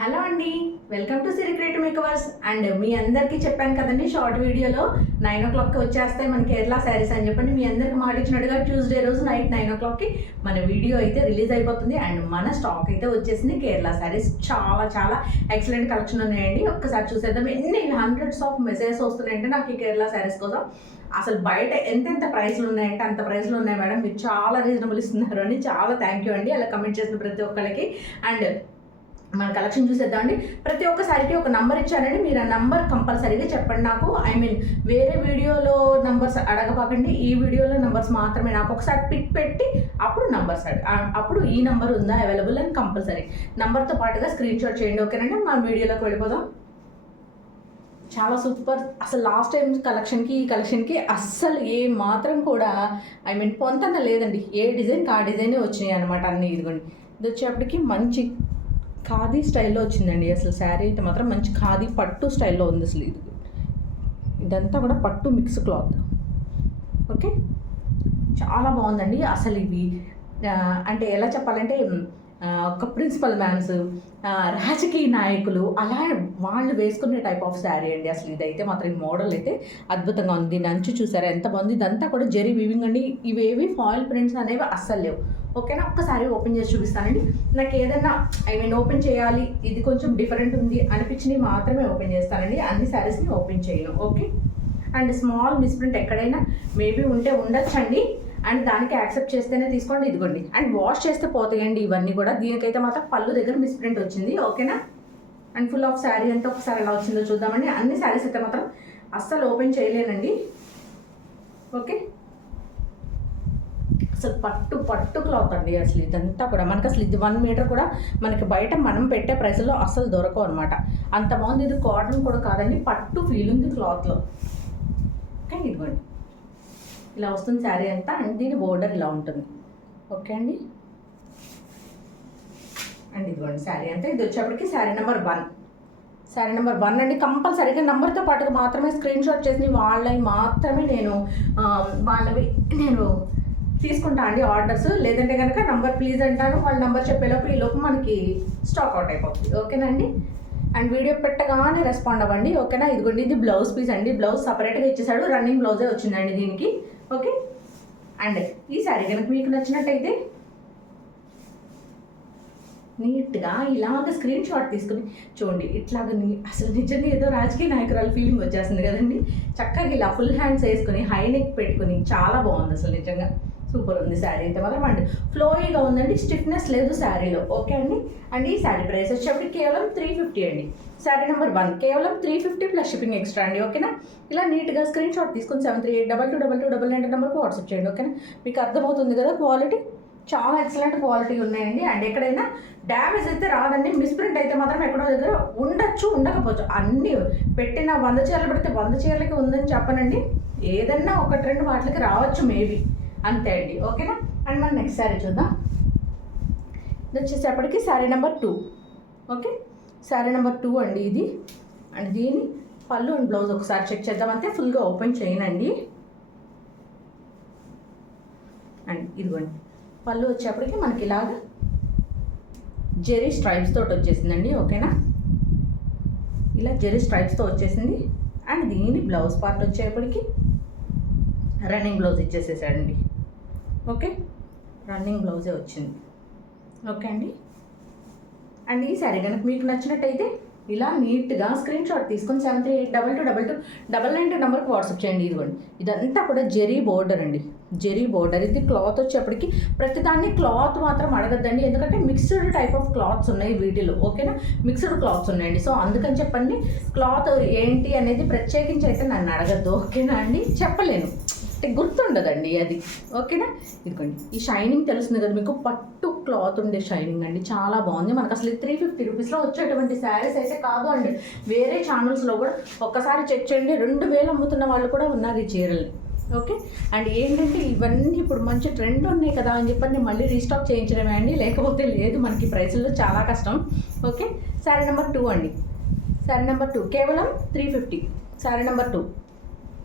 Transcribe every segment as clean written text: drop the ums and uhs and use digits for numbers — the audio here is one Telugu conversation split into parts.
హలో అండి, welcome to Siri creative makeovers. And మీ అందరికీ చెప్పాను కదండి షార్ట్ వీడియోలో 9 o'clock వచ్చేస్తాయి మన కేరళ శారీస్ అని చెప్పండి. మీ అందరికి మాట ఇచ్చినట్టుగా ట్యూస్డే రోజు నైట్ 9 o'clockకి మన వీడియో అయితే రిలీజ్ అయిపోతుంది. అండ్ మన స్టాక్ అయితే వచ్చేసింది కేరళ శారీస్. చాలా చాలా ఎక్సలెంట్ కలెక్షన్ ఉన్నాయండి. ఒక్కసారి చూసేద్దాం. ఎన్ని హండ్రెడ్స్ ఆఫ్ మెసేజెస్ వస్తున్నాయంటే నాకు ఈ కేరళ శారీస్ కోసం. అసలు బయట ఎంతెంత ప్రైస్లు ఉన్నాయంటే అంత ప్రైస్లు ఉన్నాయి మేడం, మీరు చాలా రీజనబుల్ ఇస్తున్నారు అని చాలా థ్యాంక్ యూ అండి అలా కమెంట్ చేసిన ప్రతి ఒక్కరికి. అండ్ మన కలెక్షన్ చూసేద్దామండి. ప్రతి ఒక్క సారికి ఒక నంబర్ ఇచ్చానండి, మీరు ఆ నంబర్ కంపల్సరీగా చెప్పండి నాకు. వేరే వీడియోలో నంబర్స్ అడగపాకండి, ఈ వీడియోలో నంబర్స్ మాత్రమే. నాకు ఒకసారి పిక్ పెట్టి అప్పుడు నంబర్స్ అప్పుడు ఈ నంబర్ ఉందా అవైలబుల్ అని కంపల్సరీ నంబర్తో పాటుగా స్క్రీన్ షాట్ చేయండి. ఓకేనండి, మన వీడియోలోకి వెళ్ళిపోదాం. చాలా సూపర్. అసలు లాస్ట్ టైం కలెక్షన్కి ఈ కలెక్షన్కి అస్సలు ఏ మాత్రం కూడా పొంతన లేదండి. ఏ డిజైన్కి ఆ డిజైనే వచ్చినాయి అనమాట అన్నీ. ఇదిగోండి, ఇది వచ్చేప్పటికి మంచి ఖాదీ స్టైల్లో వచ్చిందండి. అసలు శారీ అయితే మాత్రం మంచి ఖాదీ పట్టు స్టైల్లో ఉంది. అసలు ఇదంతా కూడా పట్టు మిక్స్ క్లాత్. ఓకే, చాలా బాగుందండి. అసలు ఇవి అంటే ఎలా చెప్పాలంటే ఒక ప్రిన్సిపల్ మ్యాన్స్, రాజకీయ నాయకులు అలా వాళ్ళు వేసుకునే టైప్ ఆఫ్ శారీ అండి. అసలు ఇదైతే మాత్రం ఈ మోడల్ అయితే అద్భుతంగా ఉంది. దీని అంచు చూసారా ఎంత బాగుంది. ఇదంతా కూడా జరీ వీవింగ్ అండి. ఇవేవి ఫాయిల్ ప్రింట్స్ అనేవి అస్సలు లేవు. ఓకేనా, ఒక్కసారి ఓపెన్ చేసి చూపిస్తానండి. నాకు ఏదైనా ఓపెన్ చేయాలి, ఇది కొంచెం డిఫరెంట్ ఉంది అనిపించినవి మాత్రమే ఓపెన్ చేస్తానండి. అన్ని శారీస్ని ఓపెన్ చేయను. ఓకే, అండ్ స్మాల్ మిస్ప్రింట్ ఎక్కడైనా మేబీ ఉంటే ఉండొచ్చండి. అండ్ దానికి యాక్సెప్ట్ చేస్తేనే తీసుకోండి. ఇదిగోండి, అండ్ వాష్ చేస్తే పోతాయండి ఇవన్నీ కూడా. దీనికైతే మాత్రం పళ్ళు దగ్గర మిస్ప్రింట్ వచ్చింది. ఓకేనా, అండ్ ఫుల్ ఆఫ్ శారీ అంతా ఒకసారి ఎలా వచ్చిందో చూద్దామండి. అన్ని శారీస్ అయితే మాత్రం అస్సలు ఓపెన్ చేయలేనండి. ఓకే, అసలు పట్టు క్లాత్ అండి. అసలు ఇదంతా కూడా మనకి అసలు ఇది 1 మీటర్ కూడా మనకి బయట మనం పెట్టే ప్రైస్లో అస్సలు దొరకవు అనమాట. అంత బాగుంది. ఇది కాటన్ కూడా కాదండి, పట్టు ఫీల్ ఉంది క్లాత్లో. ఓకే, ఇదిగోండి ఇలా వస్తుంది శారీ అంతా. అండ్ దీని బోర్డర్ ఇలా ఉంటుంది. ఓకే అండి, అండ్ ఇదిగోండి శారీ అంతా. ఇది వచ్చేప్పటికి శారీ నెంబర్ 1. శారీ నెంబర్ 1 అండి. కంపల్సరీగా నెంబర్తో పాటుగా మాత్రమే స్క్రీన్ షాట్ చేసి వాళ్ళవి మాత్రమే నేను తీసుకుంటా అండి ఆర్డర్స్. లేదంటే కనుక నంబర్ ప్లీజ్ అంటాను. వాళ్ళ నెంబర్ చెప్పేలోపు ఈలోపు మనకి స్టాక్ అవుట్ అయిపోతుంది. ఓకేనండి, అండ్ వీడియో పెట్టగానే రెస్పాండ్ అవ్వండి. ఓకేనా, ఇదిగోండి ఇది బ్లౌజ్ పీస్ అండి. బ్లౌజ్ సపరేట్గా ఇచ్చేసాడు, రన్నింగ్ బ్లౌజే వచ్చిందండి దీనికి. ఓకే, అండ్ ఈ శారీ కనుక మీకు నచ్చినట్టయితే నీట్గా ఇలాగ స్క్రీన్ షాట్ తీసుకుని చూడండి. ఇట్లాగ అసలు నిజంగా ఏదో రాజకీయ నాయకురాలు ఫీలింగ్ వచ్చేస్తుంది కదండి. చక్కగా ఇలా ఫుల్ హ్యాండ్స్ వేసుకొని హై నెక్ పెట్టుకుని చాలా బాగుంది. అసలు నిజంగా సూపర్ ఉంది శారీ అయితే మాత్రం. అండ్ ఫ్లోయిగా ఉందండి, స్టిఫ్నెస్ లేదు శారీలో. ఓకే అండి, అండ్ ఈ శారీ ప్రైస్ వచ్చేప్పటికి కేవలం 350 అండి. శారీ నెంబర్ 1 కేవలం 350 ప్లస్ షిప్పింగ్ ఎక్స్ట్రా అండి. ఓకేనా, ఇలా నీట్గా స్క్రీన్ షాట్ తీసుకుని 7382222299 నెంబర్కి వాట్సాప్ చేయండి. ఓకేనా, మీకు అర్థమవుతుంది కదా. క్వాలిటీ చాలా ఎక్సలెంట్ క్వాలిటీ ఉన్నాయండి. అండ్ ఎక్కడైనా డ్యామేజ్ అయితే రాదండి. మిస్ప్రింట్ అయితే మాత్రం ఎక్కడో దగ్గర ఉండొచ్చు, ఉండకపోవచ్చు. అన్నీ పెట్టిన 100 చీరలు పెడితే 100 చీరలకి ఉందని చెప్పనండి. ఏదన్నా 1-2 వాటికి రావచ్చు మేబీ, అంతే అండి. ఓకేనా, అండ్ మనం నెక్స్ట్ శారీ చూద్దాం. ఇది వచ్చేసేపటికి sari number 2. Okay, sari number 2 అండి ఇది. అండ్ దీని పళ్ళు అండ్ బ్లౌజ్ ఒకసారి చెక్ చేద్దాం. అంతే, ఫుల్గా ఓపెన్ చేయనండి. అండ్ ఇదిగోండి పళ్ళు వచ్చేప్పటికి మనకి ఇలాగా జెరీ స్ట్రైప్స్ తోటి వచ్చేసిందండి. ఓకేనా, ఇలా జెరీ స్ట్రైప్స్తో వచ్చేసింది. అండ్ దీని బ్లౌజ్ పార్ట్ వచ్చేప్పటికి రన్నింగ్ బ్లౌజ్ ఇచ్చేసేసాడండి. ఓకే, రన్నింగ్ బ్లౌజే వచ్చింది. ఓకే అండి, అండ్ ఈ శారీ కనుక మీకు నచ్చినట్టయితే ఇలా నీట్గా స్క్రీన్ షాట్ తీసుకొని 73822299 నెంబర్కి వాట్సాప్ చేయండి. ఇదిగోండి, ఇదంతా కూడా జెరీ బోర్డర్ అండి. జెరీ బోర్డర్. ఇది క్లాత్ వచ్చేప్పటికి ప్రతిదాన్ని క్లాత్ మాత్రం అడగద్దండి, ఎందుకంటే మిక్స్డ్ టైప్ ఆఫ్ క్లాత్స్ ఉన్నాయి వీటిలో. ఓకేనా, మిక్స్డ్ క్లాత్స్ ఉన్నాయండి. సో అందుకని చెప్పండి క్లాత్ ఏంటి అనేది ప్రత్యేకించి అయితే నన్ను అడగద్దు. ఓకేనా అండి, చెప్పలేను అంటే గుర్తుండదండి అది. ఓకేనా, ఇదిగోండి ఈ షైనింగ్ తెలుస్తుంది కదా మీకు, పట్టు క్లాత్ ఉండే షైనింగ్ అండి. చాలా బాగుంది. మనకు అసలు 350 రూపీస్లో వచ్చేటువంటి శారీస్ అయితే కాదు అండి. వేరే ఛానల్స్లో కూడా ఒక్కసారి చెక్ చేయండి, 2000 అమ్ముతున్న వాళ్ళు కూడా ఉన్నారు ఈ చీరల్ని. ఓకే, అండ్ ఏంటంటే ఇవన్నీ ఇప్పుడు మంచి ట్రెండ్ ఉన్నాయి కదా అని చెప్పని మళ్ళీ రీస్టాక్ చేయించడమే అండి, లేకపోతే లేదు. మనకి ప్రైసుల్లో చాలా కష్టం. ఓకే, శారీ నెంబర్ 2 అండి. శారీ నెంబర్ 2 కేవలం 350. శారీ నెంబర్ 2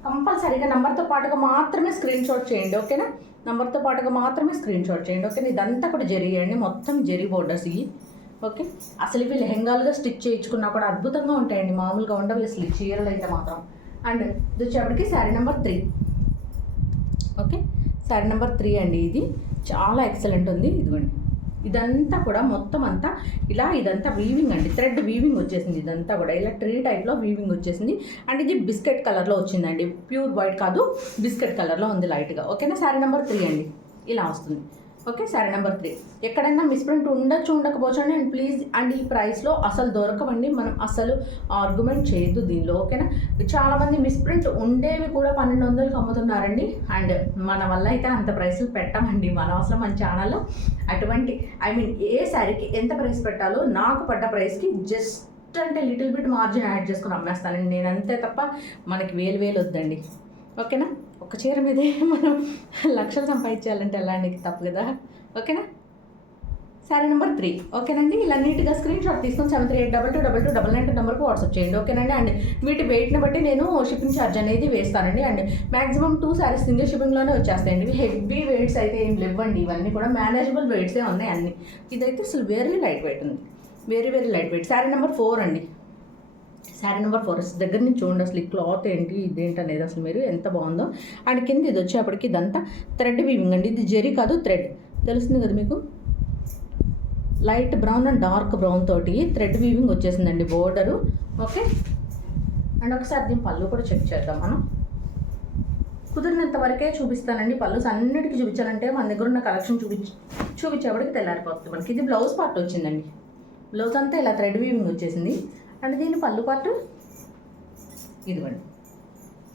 కంపల్సరీగా నెంబర్తో పాటుగా మాత్రమే స్క్రీన్ షాట్ చేయండి. ఓకేనా, నెంబర్తో పాటుగా మాత్రమే స్క్రీన్ షాట్ చేయండి. ఓకేనా, ఇదంతా కూడా జరీ అండి, మొత్తం జరీ బోర్డర్స్ ఇవి. ఓకే, అసలు ఇవి లెహెంగాలుగా స్టిచ్ చేయించుకున్నా కూడా అద్భుతంగా ఉంటాయండి, మామూలుగా ఉండవు అసలు చీరలు అయితే మాత్రం. అండ్ ఇది వచ్చేప్పటికి sari number 3. Okay, sari number 3 అండి. ఇది చాలా ఎక్సలెంట్ ఉంది. ఇదిగోండి, ఇదంతా కూడా మొత్తం అంతా ఇలా ఇదంతా వీవింగ్ అండి, థ్రెడ్ వీవింగ్ వచ్చేసింది. ఇదంతా కూడా ఇలా ట్రీ టైప్లో వీవింగ్ వచ్చేసింది. అండ్ ఇది బిస్కెట్ కలర్లో వచ్చిందండి, ప్యూర్ వైట్ కాదు, బిస్కెట్ కలర్లో ఉంది లైట్గా. ఓకేనా, శారీ నెంబర్ 3 అండి, ఇలా వస్తుంది. Okay, sari number 3. ఎక్కడైనా మిస్ప్రింట్ ఉండకపోవచ్చు అండ్ ప్లీజ్, అండ్ ఈ ప్రైస్లో అసలు దొరకవండి, మనం అసలు ఆర్గ్యుమెంట్ చేయొద్దు దీనిలో. ఓకేనా, చాలామంది మిస్ప్రింట్ ఉండేవి కూడా 1200కి అమ్ముతున్నారండి. అండ్ మన వల్ల అయితే అంత ప్రైస్లు పెట్టామండి, మన అవసరం మన ఛానల్లో అటువంటి ఏ శారీకి ఎంత ప్రైస్ పెట్టాలో నాకు పడ్డ ప్రైస్కి జస్ట్ అంటే లిటిల్ బిట్ మార్జిన్ యాడ్ చేసుకుని అమ్మేస్తానండి నేను, అంతే తప్ప మనకి వేలు వద్దండి. ఓకేనా, ఒక చీర మీదే మనం లక్షలు సంపాదించాలంటే ఎలా అండి, తప్పు కదా. ఓకేనా, శారీ నెంబర్ 3. ఓకేనండి, ఇలా నీట్గా స్క్రీన్ షాట్ తీసుకొని 7382222299 నెంబర్కి వాట్సాప్ చేయండి. ఓకేనండి, అండ్ వీటి వెయిట్ని బట్టి నేను షిప్పింగ్ ఛార్జ్ అనేది వేస్తానండి. అండ్ మ్యాక్సిమం 2 శారీస్ సింగిల్ షిప్పింగ్లోనే వచ్చేస్తాయండి. ఇవి హెవీ వెయిట్స్ అయితే ఏం లేవండి, ఇవన్నీ కూడా మేనేజబుల్ వెయిట్సే ఉన్నాయి అన్నీ. ఇదైతే అసలు వెరీ లైట్ వెయిట్ ఉంది, very light weight. Sari number 4 అండి. శారీ నెంబర్ 4 దగ్గర నుంచి చూడండి అసలు ఈ క్లాత్ ఏంటి ఇదేంటి అనేది అసలు మీరు ఎంత బాగుందో. అండ్ కింద ఇది వచ్చేప్పటికి ఇదంతా థ్రెడ్ వీవింగ్ అండి, ఇది జెరీ కాదు థ్రెడ్, తెలుస్తుంది కదా మీకు. Light brown and dark brown తోటి థ్రెడ్ వీవింగ్ వచ్చేసిందండి బోర్డరు. ఓకే, అండ్ ఒకసారి దీని పళ్ళు కూడా చెక్ చేద్దాం మనం. కుదిరినంత వరకే చూపిస్తానండి, పళ్ళుస్ అన్నిటికీ చూపించాలంటే మన దగ్గర ఉన్న కలెక్షన్ చూపించేప్పటికి తెల్లారిపోతుంది మనకి. ఇది బ్లౌజ్ పార్ట్ వచ్చిందండి, బ్లౌజ్ అంతా ఇలా థ్రెడ్ వీవింగ్ వచ్చేసింది. అండ్ దీని పళ్ళు పార్ట్ ఇదిగోండి,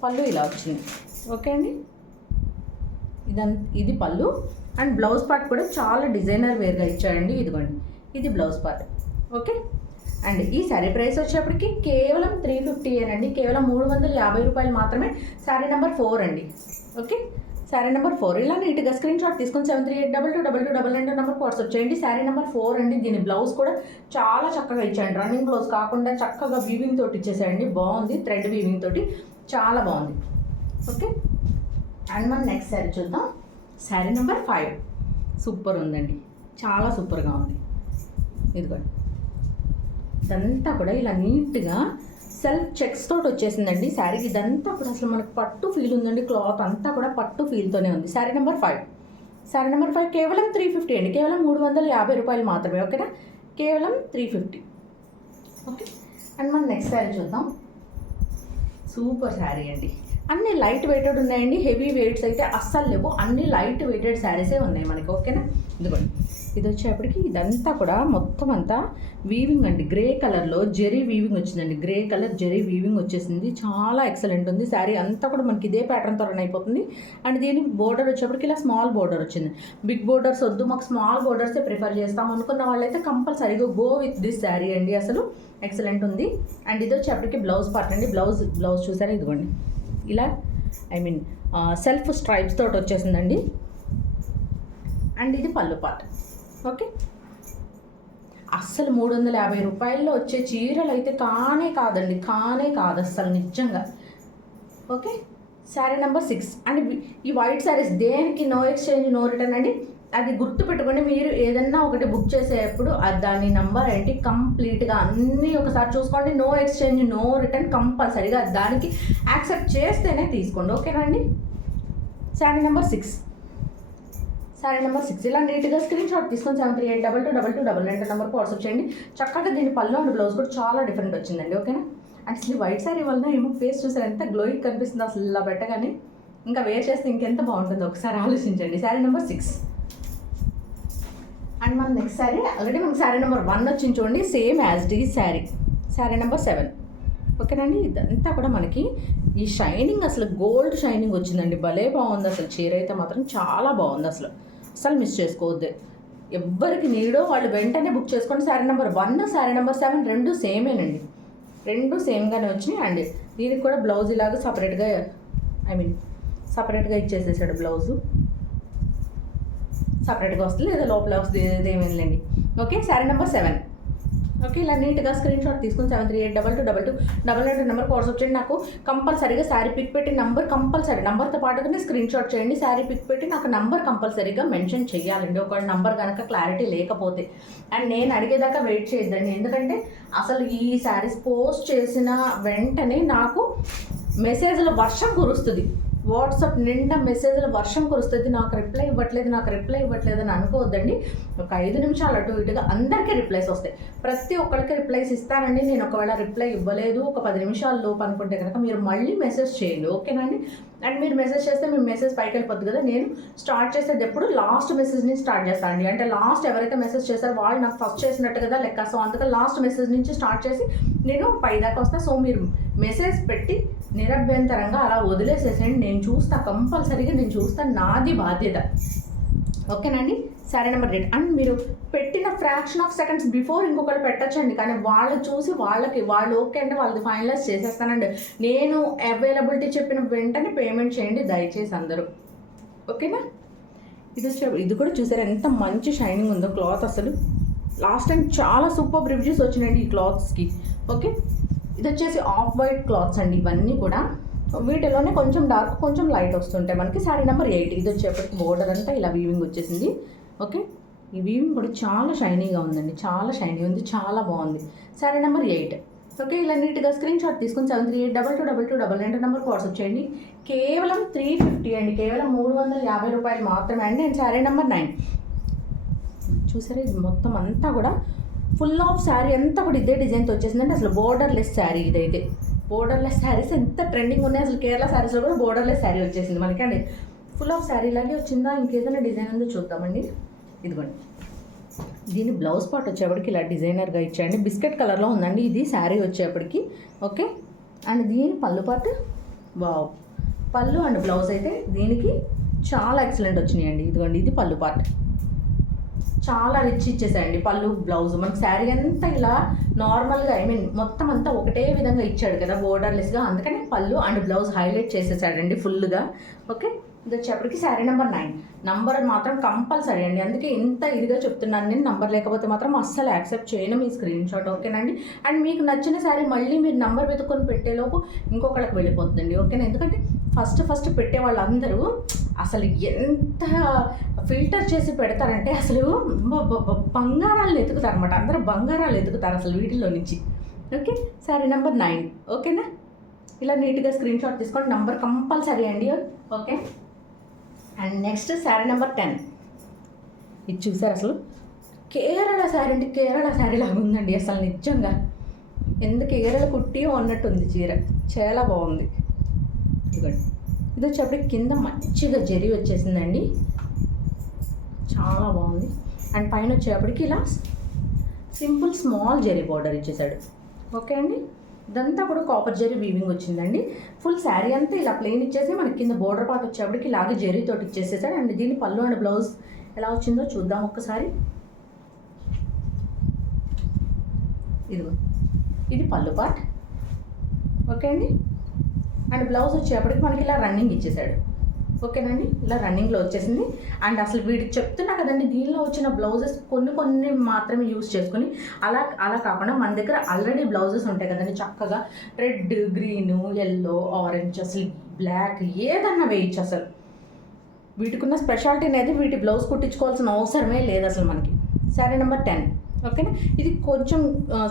పళ్ళు ఇలా వచ్చింది. ఓకే అండి, ఇది పళ్ళు. అండ్ బ్లౌజ్ పార్ట్ కూడా చాలా డిజైనర్ వేర్గా ఇచ్చాయండి. ఇదిగోండి, ఇది బ్లౌజ్ పార్ట్. ఓకే, అండ్ ఈ శారీ ప్రైస్ వచ్చేప్పటికి కేవలం 350 ఏనండి, కేవలం 350 రూపాయలు మాత్రమే. శారీ నెంబర్ 4 అండి. ఓకే, శారీ నెంబర్ 4 ఇలా నీట్గా స్క్రీన్ షాట్ తీసుకొని 7382222299 నెంబర్కి వాట్సాప్ చేయండి. శారీ నెంబర్ 4 అండి. దీని బ్లౌజ్ కూడా చాలా చక్కగా ఇచ్చాయండి, రన్నింగ్ బ్లౌజ్ కాకుండా చక్కగా వీవింగ్ తోటి ఇచ్చేసాయండి, బాగుంది, థ్రెడ్ వీవింగ్ తోటి చాలా బాగుంది. ఓకే, అండ్ మనం నెక్స్ట్ శారీ చూద్దాం. శారీ నెంబర్ 5 సూపర్ ఉందండి, చాలా సూపర్గా ఉంది. ఇదిగోండి, ఇదంతా కూడా ఇలా నీట్గా సెల్ఫ్ చెక్స్ తోటి వచ్చేసిందండి శారీకి. ఇదంతా కూడా అసలు మనకు పట్టు ఫీల్ ఉందండి, క్లాత్ అంతా కూడా పట్టు ఫీల్తోనే ఉంది. శారీ నెంబర్ 5. శారీ నెంబర్ 5 కేవలం 350 అండి, కేవలం 350 రూపాయలు మాత్రమే. ఓకేనా, కేవలం 350. ఓకే, అండ్ మనం నెక్స్ట్ శారీ చూద్దాం. సూపర్ శారీ అండి, అన్నీ లైట్ వెయిటెడ్ ఉన్నాయండి, హెవీ వెయిట్స్ అయితే అస్సలు లేవు, అన్ని లైట్ వెయిటెడ్ శారీసే ఉన్నాయి మనకి. ఓకేనా, ఇదిగోండి, ఇది వచ్చేప్పటికి ఇదంతా కూడా మొత్తం అంతా వీవింగ్ అండి, గ్రే కలర్లో జెరీ వీవింగ్ వచ్చిందండి, గ్రే కలర్ జెరీ వీవింగ్ వచ్చేసింది, చాలా ఎక్సలెంట్ ఉంది. శారీ అంతా కూడా మనకి ఇదే ప్యాటర్న్తో రన్ అయిపోతుంది. అండ్ దీని బోర్డర్ వచ్చేప్పటికి ఇలా స్మాల్ బోర్డర్ వచ్చింది. బిగ్ బోర్డర్స్ వద్దు, మాకు స్మాల్ బోర్డర్సే ప్రిఫర్ చేస్తాం అనుకున్న వాళ్ళైతే కంపల్సరీగా గో విత్ దిస్ శారీ అండి, అసలు ఎక్సలెంట్ ఉంది. అండ్ ఇది వచ్చేప్పటికి బ్లౌజ్ పార్ట్ అండి, బ్లౌజ్ చూసారా, ఇదిగోండి ఇలా సెల్ఫ్ స్ట్రైప్స్ తోటి వచ్చేసిందండి. అండ్ ఇది పళ్ళు పార్ట్. ఓకే, అస్సలు 350 రూపాయల్లో వచ్చే చీరలు అయితే కానే కాదు అస్సలు నిజంగా. ఓకే, శారీ నెంబర్ 6 అండ్ ఈ వైట్ శారీస్ దేనికి నో ఎక్స్చేంజ్ నో రిటర్న్ అండి, అది గుర్తుపెట్టుకోండి. మీరు ఏదన్నా ఒకటి బుక్ చేసేటప్పుడు దాని నెంబర్ ఏంటి కంప్లీట్గా అన్నీ ఒకసారి చూసుకోండి. నో ఎక్స్చేంజ్ నో రిటర్న్ కంపల్సరీగా దానికి యాక్సెప్ట్ చేస్తేనే తీసుకోండి. ఓకేనా అండి, శారీ నెంబర్ 6. శారీ నెంబర్ 6 ఇలా నీట్గా స్క్రీన్ షాట్ తీసుకొని 7382222299 నెంబర్కి వాట్సాప్ చేయండి. చక్కగా దీని పళ్ళు అండ్ బ్లౌజ్ కూడా చాలా డిఫరెంట్ వచ్చిందండి. ఓకేనా, అండ్ అసలు వైట్ శారీ వల్ల ఏమో ఫేస్ చూసారు ఎంత గ్లోయింగ్ కనిపిస్తుంది అసలు ఇలా పెట్టగానే, ఇంకా వేర్ చేస్తే ఇంకెంత బాగుంటుందో ఒకసారి ఆలోచించండి. శారీ నెంబర్ 6. అండ్ మన నెక్స్ట్ శారీ ఆల్రెడీ మనకి శారీ నెంబర్ 1 వచ్చింది చూడండి, same as the sari number 7. ఓకేనండి, ఇదంతా కూడా మనకి ఈ షైనింగ్ అసలు గోల్డ్ షైనింగ్ వచ్చిందండి, భలే బాగుంది అసలు. చీర అయితే మాత్రం చాలా బాగుంది, అసలు మిస్ చేసుకోవద్దు. ఎవ్వరికి నీడో వాళ్ళు వెంటనే బుక్ చేసుకోండి. శారీ నెంబర్ 1 శారీ నెంబర్ 7 రెండు సేమేనండి, రెండు సేమ్గానే వచ్చినాయి. అండ్ దీనికి కూడా బ్లౌజ్ ఇలాగా సపరేట్గా ఇచ్చేసేసాడు, బ్లౌజు సపరేట్గా వస్తుంది లేదా లోపల వస్తుంది ఏమేమిలేండి. ఓకే, శారీ నెంబర్ 7 ఓకే, ఇలా నీట్గా స్క్రీన్ షాట్ తీసుకుని 73822222 నెంబర్కి వాట్సాప్ చేయండి. నాకు కంపల్సరీగా శారీ పిక్ పెట్టి నంబర్ కంపల్సరీ నంబర్తో పాటుగానే స్క్రీన్ షాట్ చేయండి. శారీ పిక్ పెట్టి నాకు నంబర్ కంపల్సరీగా మెన్షన్ చేయాలండి, ఒక నంబర్ కనుక క్లారిటీ లేకపోతే. అండ్ నేను అడిగేదాకా వెయిట్ చేయొద్దండి, ఎందుకంటే అసలు ఈ శారీస్ పోస్ట్ చేసిన వెంటనే నాకు మెసేజ్ల వర్షం కురుస్తుంది. వాట్సాప్ నిండా మెసేజ్ల వర్షం కురుస్తుంది. నాకు రిప్లై ఇవ్వట్లేదు అని అనుకోవద్దండి. ఒక 5 నిమిషాలు అటు ఇటుగా అందరికీ రిప్లైస్ వస్తాయి. ప్రతి ఒక్కరికి రిప్లైస్ ఇస్తానండి. నేను ఒకవేళ రిప్లై ఇవ్వలేదు ఒక 10 నిమిషాల లోపు అనుకుంటే కనుక మీరు మళ్ళీ మెసేజ్ చేయండి, ఓకేనండి. అండ్ మీరు మెసేజ్ చేస్తే మీ మెసేజ్ పైకి వెళ్ళిపోద్ది కదా. నేను స్టార్ట్ చేసేది ఎప్పుడు లాస్ట్ మెసేజ్ నుంచి స్టార్ట్ చేస్తానండి. అంటే లాస్ట్ ఎవరైతే మెసేజ్ చేస్తారో వాళ్ళు నాకు ఫస్ట్ చేసినట్టు కదా లెక్క. సో అందుకని లాస్ట్ మెసేజ్ నుంచి స్టార్ట్ చేసి నేను పై దాకా వస్తాను. సో మీరు మెసేజ్ పెట్టి నిరభ్యంతరంగా అలా వదిలేసేసేయండి. నేను చూస్తా, కంపల్సరీగా నేను చూస్తాను, నాది బాధ్యత, ఓకేనండి. శారీ నెంబర్ 8. అండ్ మీరు పెట్టిన ఫ్రాక్షన్ ఆఫ్ సెకండ్స్ బిఫోర్ ఇంకొకరు పెట్టచ్చండి, కానీ వాళ్ళు చూసి వాళ్ళు ఓకే అంటే వాళ్ళది ఫైనలైజ్ చేసేస్తానండి. నేను అవైలబిలిటీ చెప్పిన వెంటనే పేమెంట్ చేయండి దయచేసి అందరూ, ఓకేనా. ఇది కూడా చూసారా ఎంత మంచి షైనింగ్ ఉందో క్లాత్. అసలు లాస్ట్ టైం చాలా సూపర్ రివ్యూస్ వచ్చినాయండి ఈ క్లాత్స్కి, ఓకే. ఇది వచ్చేసి ఆఫ్ వైట్ క్లాత్స్ అండి ఇవన్నీ కూడా. వీటిలోనే కొంచెం డార్క్ కొంచెం లైట్ వస్తుంటాయి మనకి. శారీ నెంబర్ 8. ఇది వచ్చేప్పటికి బోర్డర్ అంతా ఇలా వీవింగ్ వచ్చేసింది, ఓకే. ఈ వీవింగ్ కూడా చాలా షైనీగా ఉందండి, చాలా షైనీ ఉంది, చాలా బాగుంది. Sari number 8, okay. ఇలా నీట్గా స్క్రీన్ షాట్ తీసుకుని 73822222 నెంబర్కి వాట్సాప్ చేయండి. కేవలం 350 అండి, కేవలం 350 రూపాయలు మాత్రమే అండి. అండ్ శారీ నెంబర్ 9 చూసారా, ఇది మొత్తం అంతా కూడా ఫుల్ ఆఫ్ శారీ అంతా కూడా ఇదే డిజైన్తో వచ్చేసిందంటే అసలు బోర్డర్లెస్ శారీ. ఇదైతే బోర్డర్లెస్ శారీస్ ఎంత ట్రెండింగ్ ఉన్నాయి అసలు. కేరళ శారీస్లో కూడా బోర్డర్లెస్ శారీ వచ్చేసింది మనకి. అండి ఫుల్ ఆఫ్ శారీ లాగే వచ్చిందా, ఇంకేదైనా డిజైన్ ఉందో చూద్దామండి. ఇదిగోండి, దీని బ్లౌజ్ పార్ట్ వచ్చేప్పటికి ఇలా డిజైనర్గా ఇచ్చాయండి, బిస్కెట్ కలర్లో ఉందండి ఇది శారీ వచ్చేప్పటికి, ఓకే. అండ్ దీని పళ్ళు పార్ట్ వావ్, పళ్ళు అండ్ బ్లౌజ్ అయితే దీనికి చాలా ఎక్సలెంట్ వచ్చినాయండి. ఇదిగోండి, ఇది పళ్ళు పార్ట్ చాలా రిచ్ ఇచ్చేసాయండి పళ్ళు బ్లౌజ్. మనకి శారీ అంతా ఇలా నార్మల్గా మొత్తం అంతా ఒకటే విధంగా ఇచ్చాడు కదా బోర్డర్లెస్గా, అందుకని పళ్ళు అండ్ బ్లౌజ్ హైలైట్ చేసేసాడండి ఫుల్గా, ఓకే. ఇది వచ్చేప్పటికి శారీ నెంబర్ 9. నంబర్ మాత్రం కంపల్సరీ అండి, అందుకే ఇంత ఇదిగా చెప్తున్నాను నేను. నంబర్ లేకపోతే మాత్రం అస్సలు యాక్సెప్ట్ చేయను మీ స్క్రీన్ షాట్, ఓకేనండి. అండ్ మీకు నచ్చిన శారీ మళ్ళీ మీరు నంబర్ వెతుక్కొని పెట్టేలోపు ఇంకొకళ్ళకి వెళ్ళిపోతుందండి, ఓకేనా. ఎందుకంటే ఫస్ట్ పెట్టే వాళ్ళందరూ అసలు ఎంత ఫిల్టర్ చేసి పెడతారంటే అసలు బంగారాలు ఎతుకుతారు అనమాట. అందరూ బంగారాలు ఎతుకుతారు అసలు వీటిలో నుంచి, ఓకే. శారీ నెంబర్ 9, ఓకేనా. ఇలా నీట్గా స్క్రీన్ షాట్ తీసుకోండి, నంబర్ కంపల్సరీ అండి, okay. And next sari number 10. ఇది చూసారు అసలు కేరళ శారీ అంటే కేరళ శారీ లాగా ఉందండి అసలు నిజంగా. ఎందుకు కేరళ కుట్టి ఉన్నట్టుంది చీర, చాలా బాగుంది. ఇదిగోండి, ఇది వచ్చేప్పటికి కింద మంచిగా జరీ వచ్చేసిందండి, చాలా బాగుంది. అండ్ పైన వచ్చేప్పటికి ఇలా సింపుల్ స్మాల్ జరీ బార్డర్ ఇచ్చేసాడు, ఓకే అండి. ఇదంతా కూడా కాపర్ జరీ వీవింగ్ వచ్చిందండి. ఫుల్ శారీ అంతా ఇలా ప్లెయిన్ ఇచ్చేసి మనకి కింద బోర్డర్ పార్ట్ వచ్చేప్పటికి ఇలాగే జరీతోటి ఇచ్చేసేసాడు. అండ్ దీని పళ్ళు అండ్ బ్లౌజ్ ఎలా వచ్చిందో చూద్దాం ఒక్కసారి. ఇదిగో, ఇది పళ్ళు పార్ట్, ఓకే అండి. అండ్ బ్లౌజ్ వచ్చేప్పటికి మనకి ఇలా రన్నింగ్ ఇచ్చేసాడు, ఓకేనండి. ఇలా రన్నింగ్లో వచ్చేసింది. అండ్ అసలు వీడికి చెప్తున్నా కదండి, దీనిలో వచ్చిన బ్లౌజెస్ కొన్ని మాత్రమే యూజ్ చేసుకొని అలా కాకుండా మన దగ్గర ఆల్రెడీ బ్లౌజెస్ ఉంటాయి కదండి చక్కగా, రెడ్, గ్రీన్, ఎల్లో, ఆరెంజ్, అసలు బ్లాక్ ఏదన్నా వేయచ్చు. అసలు వీటికి ఉన్న స్పెషాలిటీ అనేది వీటి బ్లౌజ్ కుట్టించుకోవాల్సిన అవసరమే లేదు అసలు మనకి. శారీ నెంబర్ 10, ఓకేనా. ఇది కొంచెం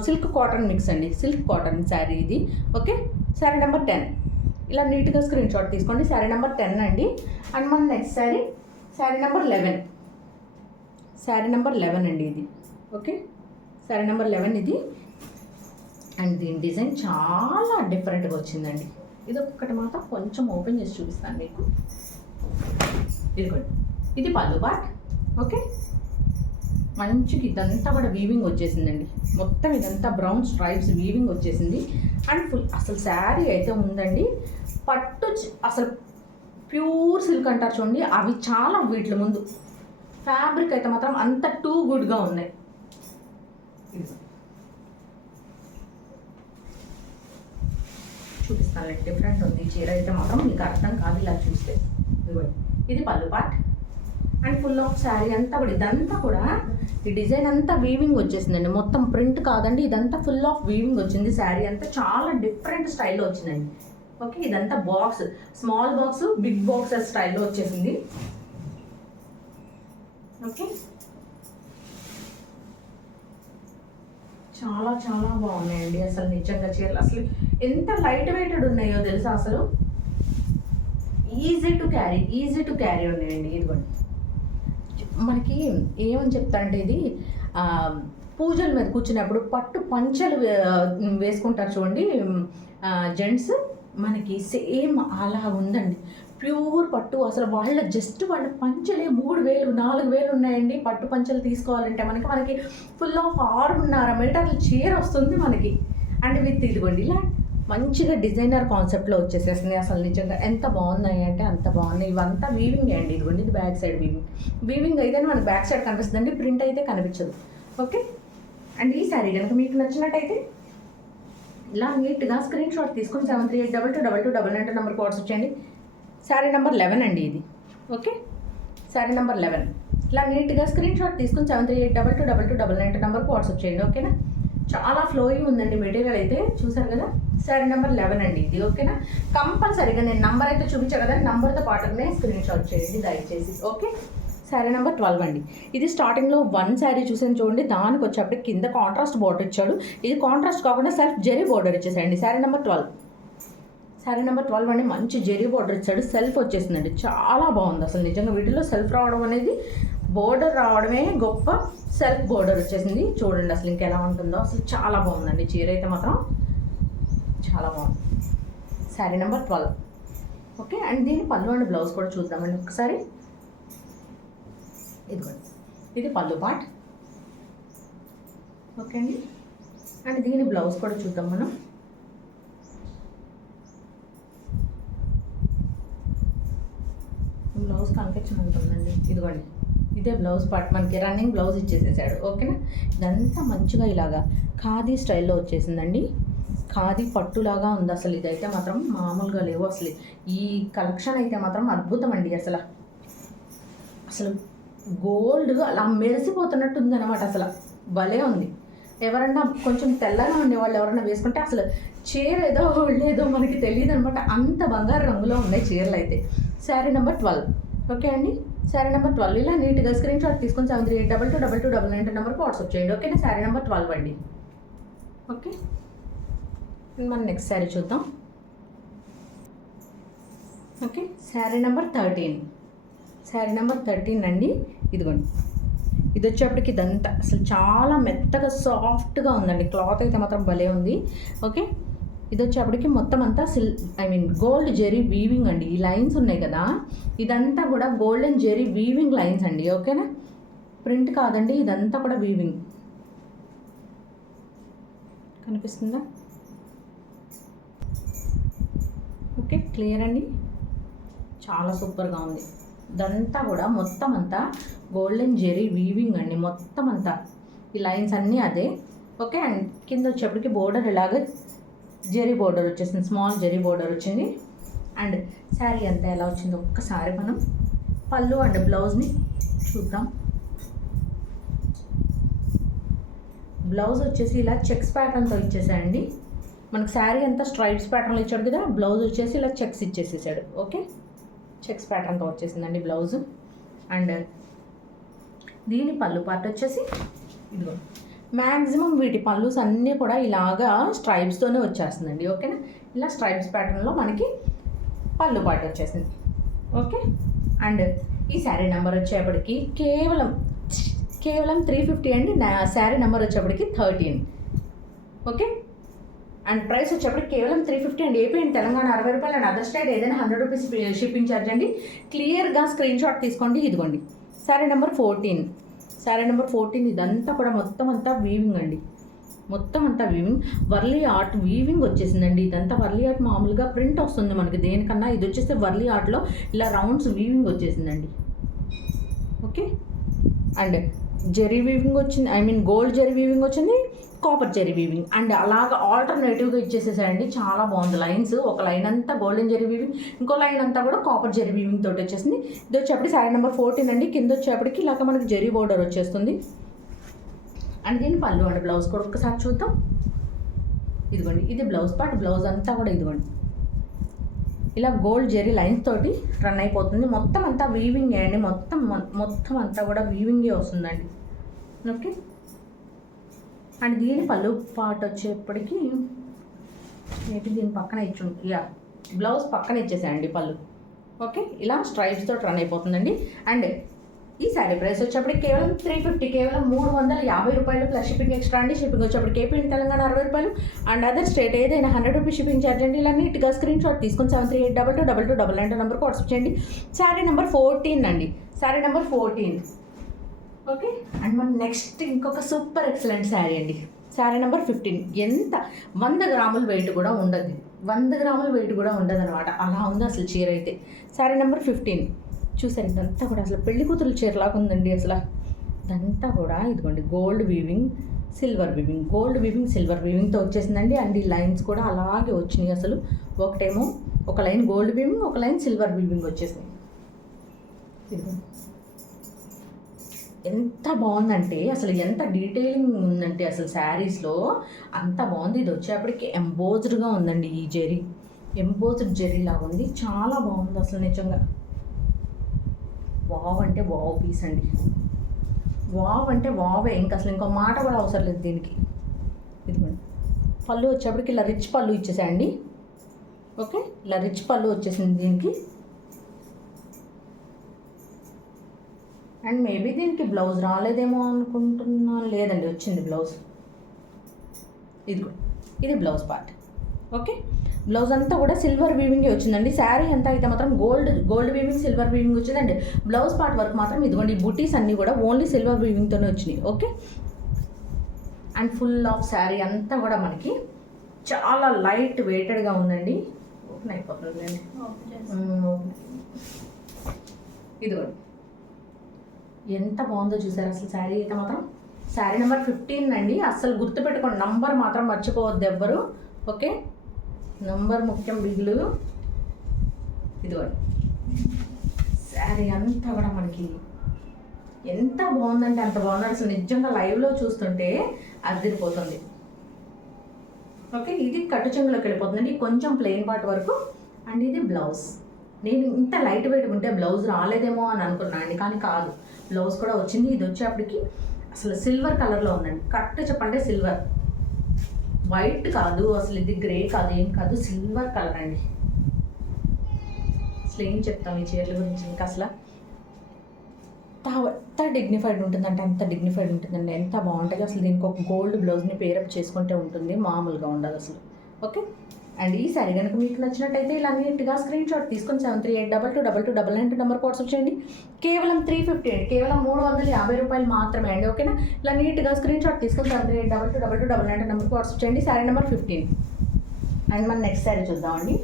సిల్క్ కాటన్ మిక్స్ అండి, సిల్క్ కాటన్ శారీ ఇది, ఓకే. శారీ నెంబర్ 10 ఇలా నీట్గా స్క్రీన్ షాట్ తీసుకోండి. శారీ నెంబర్ 10 అండి. అండ్ మన next sari number 11. Sari number 11 అండి ఇది, ఓకే. శారీ నెంబర్ 11 ఇది. అండ్ దీని డిజైన్ చాలా డిఫరెంట్గా వచ్చిందండి. ఇది ఒక్కటి మాత్రం కొంచెం ఓపెన్ చేసి చూపిస్తాను మీకు. ఇదిగోండి, ఇది పళ్ళు పార్ట్, ఓకే. మంచిగా ఇదంతా కూడా వీవింగ్ వచ్చేసిందండి, మొత్తం ఇదంతా బ్రౌన్ స్ట్రైప్స్ వీవింగ్ వచ్చేసింది. అండ్ ఫుల్ అసలు శారీ అయితే ఉందండి పట్టు, అసలు ప్యూర్ సిల్క్ అంటారు చూడండి, అవి చాలా వీటి ముందు. ఫ్యాబ్రిక్ అయితే మాత్రం అంత టూ గుడ్గా ఉన్నాయి. చూపిస్తాను, డిఫరెంట్ ఉంది చీర అయితే మాత్రం మీకు అర్థం కాదు ఇలా చూస్తే. ఇది pallu part. And full of sari అంతా కూడా ఇదంతా కూడా ఈ డిజైన్ అంతా వీవింగ్ వచ్చేసిందండి, మొత్తం ప్రింట్ కాదండి, ఇదంతా ఫుల్ ఆఫ్ వీవింగ్ వచ్చింది. శారీ అంతా చాలా డిఫరెంట్ స్టైల్లో వచ్చిందండి. ఓకే, ఇదంతా box, small box big box స్టైల్లో వచ్చేసింది. ఓకే, చాలా చాలా బాగున్నాయండి అసలు నిజంగా చీరలు. అసలు ఎంత లైట్ వెయిటెడ్ ఉన్నాయో తెలుసా, అసలు ఈజీ టు క్యారీ ఉన్నాయండి. ఇదిగోండి మనకి ఏమని చెప్తా అంటే ఇది పూజల మీద కూర్చున్నప్పుడు పట్టు పంచలు వేసుకుంటారు చూడండి జెంట్స్, మనకి సేమ్ అలా ఉందండి. ప్యూర్ పట్టు, అసలు వాళ్ళ పంచలే 3,000 4,000 ఉన్నాయండి. పట్టు పంచలు తీసుకోవాలంటే మనకి ఫుల్ ఆఫ్ 6.5 మీటర్ల చీర వస్తుంది మనకి. అండ్ విత్ ఇదిగోండి ఇలా మంచిగా డిజైనర్ కాన్సెప్ట్లో వచ్చేసేసింది. అసలు నిజంగా ఎంత బాగున్నాయి అంటే అంత బాగున్నాయి. ఇవంతా వీవింగ్ అండి. ఇదిగోండి ఇది బ్యాక్ సైడ్ వీవింగ్ అయితేనే మనకి బ్యాక్ సైడ్ కనిపిస్తుందండి, ప్రింట్ అయితే కనిపించదు. ఓకే, అండ్ ఈ శారీ కనుక మీకు నచ్చినట్టయితే ఇలా నీట్గా స్క్రీన్ షాట్ తీసుకొని 7382222299 నెంబర్కి వాట్సాప్ చేయండి. శారీ నెంబర్ 11 అండి ఇది. ఓకే, శారీ నెంబర్ 11 ఇలా నీట్గా స్క్రీన్ షాట్ తీసుకొని 7382222299 నెంబర్కి వాట్సాప్ చేయండి. ఓకేనా, చాలా ఫ్లోయింగ్ ఉందండి మెటీరియల్ అయితే, చూసారు కదా. శారీ నెంబర్ 11 అండి ఇది. ఓకేనా, కంపల్సరీగా నేను నంబర్ అయితే చూపించాను కదా, నంబర్తో పాటునే స్క్రీన్ షాట్ చేయండి దయచేసి. ఓకే, శారీ నెంబర్ 12 అండి. ఇది స్టార్టింగ్లో 1 శారీ చూసాను చూడండి, దానికి వచ్చేప్పటికి కింద కాంట్రాస్ట్ బోర్డర్ ఇచ్చాడు. ఇది కాంట్రాస్ట్ కాకుండా సెల్ఫ్ జెరీ బోర్డర్ ఇచ్చేసాయండి. శారీ నెంబర్ 12 అండి, మంచి జెరీ బోర్డర్ ఇచ్చాడు, సెల్ఫ్ వచ్చేసిందండి. చాలా బాగుంది అసలు నిజంగా. వీటిలో సెల్ఫ్ రావడం అనేది, బోర్డర్ రావడమే గొప్ప, సెల్ఫ్ బోర్డర్ వచ్చేసింది. చూడండి అసలు ఇంకెలా ఉంటుందో, అసలు చాలా బాగుందండి చీర అయితే మాత్రం చాలా బాగుంది. శారీ నెంబర్ 12. ఓకే, అండ్ దీని పళ్ళు అండ్ బ్లౌజ్ కూడా చూద్దామండి ఒకసారి. ఇదిగోండి ఇది పళ్ళు పార్ట్. ఓకే అండి, అండ్ దీని బ్లౌజ్ కూడా చూద్దాం మనం. బ్లౌజ్ కన్ఫెక్షన్ ఉంటుందండి. ఇదిగోండి ఇదే బ్లౌజ్ పార్ట్, మనకి రన్నింగ్ బ్లౌజ్ ఇచ్చేసేసాడు. ఓకేనా, ఇదంతా మంచిగా ఇలాగా ఖాదీ స్టైల్లో వచ్చేసిందండి. ఖాదీ పట్టులాగా ఉంది అసలు. ఇదైతే మాత్రం మామూలుగా లేవు అసలు. ఈ కలెక్షన్ అయితే మాత్రం అద్భుతం అండి. అసలు గోల్డ్ అలా మెరిసిపోతున్నట్టు ఉందన్నమాట. అసలు భలే ఉంది. ఎవరన్నా కొంచెం తెల్లగా ఉండేవాళ్ళు ఎవరన్నా వేసుకుంటే అసలు చీర ఏదో లేదో మనకి తెలియదు అనమాట, అంత బంగారు రంగులో ఉన్నాయి చీరలు అయితే. శారీ నెంబర్ 12. ఓకే అండి, శారీ నెంబర్ 12 ఇలా నీట్గా స్క్రీన్ షాట్ తీసుకొని 7382222299 నెంబర్కి వాట్సాప్ చేయండి. ఓకేనా, శారీ నెంబర్ 12 అండి. ఓకే, మనం నెక్స్ట్ శారీ చూద్దాం. ఓకే, శారీ నెంబర్ 13 అండి. ఇదిగోండి ఇది వచ్చేప్పటికి ఇదంతా అసలు చాలా మెత్తగా సాఫ్ట్గా ఉందండి. క్లాత్ అయితే మాత్రం భలే ఉంది. ఓకే, ఇది వచ్చేప్పటికి మొత్తం అంతా గోల్డ్ జెరీ వీవింగ్ అండి. ఈ లైన్స్ ఉన్నాయి కదా, ఇదంతా కూడా గోల్డెన్ జెరీ వీవింగ్ లైన్స్ అండి. ఓకేనా, ప్రింట్ కాదండి, ఇదంతా కూడా వీవింగ్. కనిపిస్తుందా? ఓకే, క్లియర్ అండి, చాలా సూపర్గా ఉంది. ఇదంతా కూడా మొత్తం అంతా గోల్డెన్ జెరీ వీవింగ్ అండి. మొత్తం అంతా ఈ లైన్స్ అన్నీ అదే. ఓకే, అండ్ కింద వచ్చేప్పటికి బోర్డర్ ఇలాగ జెరీ బోర్డర్ వచ్చేసింది, స్మాల్ జెరీ బోర్డర్ వచ్చింది. అండ్ శారీ అంతా ఎలా వచ్చిందో ఒక్కసారి మనం పళ్ళు అండ్ బ్లౌజ్ని చూద్దాం. బ్లౌజ్ వచ్చేసి ఇలా చెక్స్ ప్యాటర్న్తో ఇచ్చేసాయండి. మనకు శారీ అంతా స్ట్రైప్స్ ప్యాటర్న్లో ఇచ్చాడు కదా, బ్లౌజ్ వచ్చేసి ఇలా చెక్స్ ఇచ్చేసేసాడు. ఓకే, చెక్స్ ప్యాటర్న్తో వచ్చేసిందండి బ్లౌజ్. అండ్ దీని పళ్ళు పార్ట్ వచ్చేసి ఇదిగో, మ్యాక్సిమం వీటి పళ్ళుస్ అన్నీ కూడా ఇలాగా స్ట్రైప్స్తోనే వచ్చేస్తుందండి. ఓకేనా, ఇలా స్ట్రైప్స్ ప్యాటర్న్లో మనకి పళ్ళు పార్ట్ వచ్చేసింది. ఓకే, అండ్ ఈ శారీ నెంబర్ వచ్చేప్పటికి కేవలం 350 అండి. శారీ నెంబర్ వచ్చేప్పటికి 13. ఓకే, అండ్ ప్రైస్ వచ్చేప్పటికి కేవలం 350 అండి. ఏపీ అండ్ తెలంగాణ 60 రూపాయలు, అండ్ అదర్ స్టేట్ ఏదైనా 100 రూపీస్ షిప్పింగ్ ఛార్జ్ అండి. క్లియర్గా స్క్రీన్ షాట్ తీసుకోండి. ఇదిగోండి శారీ నెంబర్ 14. ఇదంతా కూడా మొత్తం అంతా వీవింగ్ అండి. మొత్తం అంతా వీవింగ్, వర్లీ ఆర్ట్ వీవింగ్ వచ్చేసిందండి. ఇదంతా వర్లీ ఆర్ట్, మామూలుగా ప్రింట్ వస్తుంది మనకి దేనికన్నా, ఇది వచ్చేస్తే వర్లీ ఆర్ట్లో ఇలా రౌండ్స్ వీవింగ్ వచ్చేసిందండి. ఓకే, అండ్ జెరీ వీవింగ్ వచ్చింది, గోల్డ్ జెరీ వీవింగ్ వచ్చింది. కాపర్ జెరీ వీవింగ్ అండ్ అలాగా ఆల్టర్నేటివ్గా ఇచ్చేసేసాయండి. చాలా బాగుంది లైన్స్. ఒక లైన్ అంతా గోల్డెన్ జెరీ వీవింగ్, ఇంకో లైన్ అంతా కూడా కాపర్ జెరీ వీవింగ్ తోటి వచ్చేసింది. ఇది వచ్చేప్పటికి శారీ నెంబర్ 14 అండి. కింద వచ్చేప్పటికి ఇలాగ మనకి జెరీ బోర్డర్ వచ్చేస్తుంది. అండ్ దీని పళ్ళు అండి. బ్లౌజ్ కూడా ఒకసారి చూద్దాం. ఇదిగోండి, ఇది బ్లౌజ్ పార్ట్. బ్లౌజ్ అంతా కూడా ఇదిగోండి ఇలా గోల్డ్ జెరీ లైన్స్ తోటి రన్ అయిపోతుంది. మొత్తం అంతా వీవింగ్ అండి. మొత్తం అంతా కూడా వీవింగే వస్తుందండి. ఓకే, అండ్ దీని పళ్ళు పార్ట్ వచ్చేప్పటికి మేబీ దీని పక్కన ఇచ్చి బ్లౌజ్ పక్కన ఇచ్చేసాయండి పళ్ళు. ఓకే, ఇలా స్ట్రైప్స్ తోటి రన్ అయిపోతుందండి. అండ్ ఈ శారీ ప్రైస్ వచ్చేప్పటికి కేవలం 350, కేవలం 350 రూపాయలు ప్లస్ షిప్పింగ్ ఎక్స్ట్రా అండి. షిప్పింగ్ వచ్చేప్పటికి ఏపీ తెలంగాణ 60 రూపాయలు అండ్ అదర్ స్టేట్ ఏదైనా 100 రూపీస్ షిప్పింగ్ ఛార్జ్ అండి. ఇలా నీట్గా స్క్రీన్ షాట్ తీసుకొని 73822299 నెంబర్కి వాట్సాప్ చేయండి. శారీ నెంబర్ 14 అండి. శారీ నెంబర్ 14. ఓకే, అండ్ మన నెక్స్ట్ ఇంకొక సూపర్ ఎక్సలెంట్ శారీ అండి. శారీ నెంబర్ 15. ఎంత 100 గ్రాముల వెయిట్ కూడా ఉండదు. 100 గ్రాముల వెయిట్ కూడా ఉండదు అనమాట. అలా ఉంది అసలు చీర అయితే. శారీ నెంబర్ 15 చూసారు. ఇదంతా కూడా అసలు పెళ్లి కూతురు చీరలాగా ఉందండి. అసలు ఇదంతా కూడా ఇదిగోండి gold weaving silver weaving, gold weaving silver వీవింగ్తో వచ్చేసిందండి. అండ్ ఈ లైన్స్ కూడా అలాగే వచ్చినాయి. అసలు ఒకటేమో ఒక లైన్ గోల్డ్ వీవింగ్, ఒక లైన్ సిల్వర్ వీవింగ్ వచ్చేసింది. ఇదిగోండి ఎంత బాగుందంటే అసలు ఎంత డీటెయిలింగ్ ఉందంటే అసలు శారీస్లో అంత బాగుంది. ఇది వచ్చేప్పటికి ఎంబోజ్డ్గా ఉందండి. ఈ జెరీ ఎంబోజ్డ్ జెరీ లాగా ఉంది. చాలా బాగుంది అసలు నిజంగా. వావ్ అంటే వావ్ పీస్ అండి. వావ్ అంటే వావే, ఇంకా అసలు ఇంకో మాట కూడా అవసరం లేదు దీనికి. ఇదిగోండి పళ్ళు వచ్చేప్పటికి ఇలా రిచ్ పళ్ళు ఇచ్చేసాయండి. ఓకే, ఇలా రిచ్ పళ్ళు వచ్చేసింది దీనికి. అండ్ మేబీ దీనికి బ్లౌజ్ రాలేదేమో అనుకుంటున్నాను. లేదండి, వచ్చింది బ్లౌజ్. ఇదిగో ఇది బ్లౌజ్ పార్ట్. ఓకే, బ్లౌజ్ అంతా కూడా సిల్వర్ వీవింగే వచ్చిందండి. శారీ అంతా అయితే మాత్రం గోల్డ్ వీవింగ్ సిల్వర్ వీవింగ్ వచ్చిందండి. బ్లౌజ్ పార్ట్ వరకు మాత్రం ఇదిగోండి ఈ బుటీస్ అన్నీ కూడా ఓన్లీ సిల్వర్ వీవింగ్తోనే వచ్చినాయి. Okay, and full of sari అంతా కూడా మనకి చాలా లైట్ వెయిటెడ్గా ఉందండి. ఓపెన్ అయిపోతుంది అండి. ఇదిగోండి ఎంత బాగుందో చూసారు అసలు శారీ అయితే మాత్రం. శారీ నెంబర్ 15 అండి. అస్సలు గుర్తుపెట్టుకోండి, నంబర్ మాత్రం మర్చిపోవద్దు ఎవ్వరు. ఓకే, నంబర్ ముఖ్యం బిల్లు. ఇదిగోండి శారీ అంతా కూడా మనకి ఎంత బాగుందంటే అంత బాగుంది అసలు నిజంగా. లైవ్లో చూస్తుంటే అదిరిపోతుంది. ఓకే, ఇది కట్టు చెంగులోకి వెళ్ళిపోతుందండి కొంచెం ప్లెయిన్ పార్ట్ వరకు. అండ్ ఇది బ్లౌజ్. నేను ఇంత లైట్ వెయిట్ ఉంటే బ్లౌజ్ రాలేదేమో అని అనుకున్నాను అండి, కానీ కాదు, బ్లౌజ్ కూడా వచ్చింది. ఇది వచ్చేప్పటికి అసలు సిల్వర్ కలర్లో ఉందండి. కరెక్ట్ చెప్పండి సిల్వర్, వైట్ కాదు అసలు, ఇది గ్రే కాదు, ఏం కాదు, సిల్వర్ కలర్ అండి. అసలు ఏం చెప్తాం ఈ చీరల గురించి, ఇంకా అసలు ఎంత డిగ్నిఫైడ్ ఉంటుందంటే అంత డిగ్నిఫైడ్ ఉంటుందండి. ఎంత బాగుంటుంది అసలు. దీనికి ఒక గోల్డ్ బ్లౌజ్ని పేరప్ చేసుకుంటే ఉంటుంది, మామూలుగా ఉండదు అసలు. ఓకే, అండ్ ఈ సారీ కనుక మీకు నచ్చినట్టయితే ఇలా నీట్గా స్క్రీన్ షాట్ తీసుకొని 73822299 నెంబర్కి వాట్సాప్ చేయండి. కేవలం 350 అండి, కేవలం 350 రూపాయలు మాత్రమే అండి. ఓకేనా, ఇలా నీట్గా స్క్రీన్ షాట్ తీసుకొని 73822299 నెంబర్కి వాట్సాప్ చేయండి. శారీ నెంబర్ 15. అండ్ మన నెక్స్ట్ శారీ చూద్దామండి.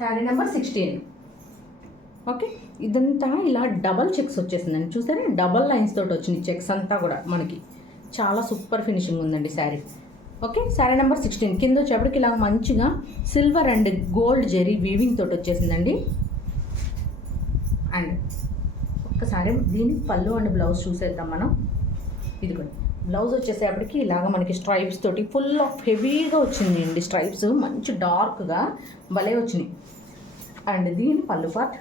శారీ నెంబర్ 16. ఓకే, ఇదంతా ఇలా డబల్ చెక్స్ వచ్చేసిందండి. చూసారా, డబల్ లైన్స్ తోటి వచ్చింది చెక్స్ అంతా కూడా మనకి. చాలా సూపర్ ఫినిషింగ్ ఉందండి శారీ. Okay, sari number 16. కింద వచ్చేప్పటికి ఇలా మంచిగా silver and gold zari weaving తోటి వచ్చేసిందండి. అండ్ ఒక్కసారి దీని పళ్ళు అండ్ బ్లౌజ్ చూసేద్దాం మనం. ఇదిగోండి బ్లౌజ్ వచ్చేసేపటికి ఇలాగ మనకి స్ట్రైప్స్ తోటి ఫుల్ ఆఫ్ హెవీగా వచ్చింది అండి. స్ట్రైప్స్ మంచి డార్క్గా భలే వచ్చినాయి. అండ్ దీని పళ్ళు పార్ట్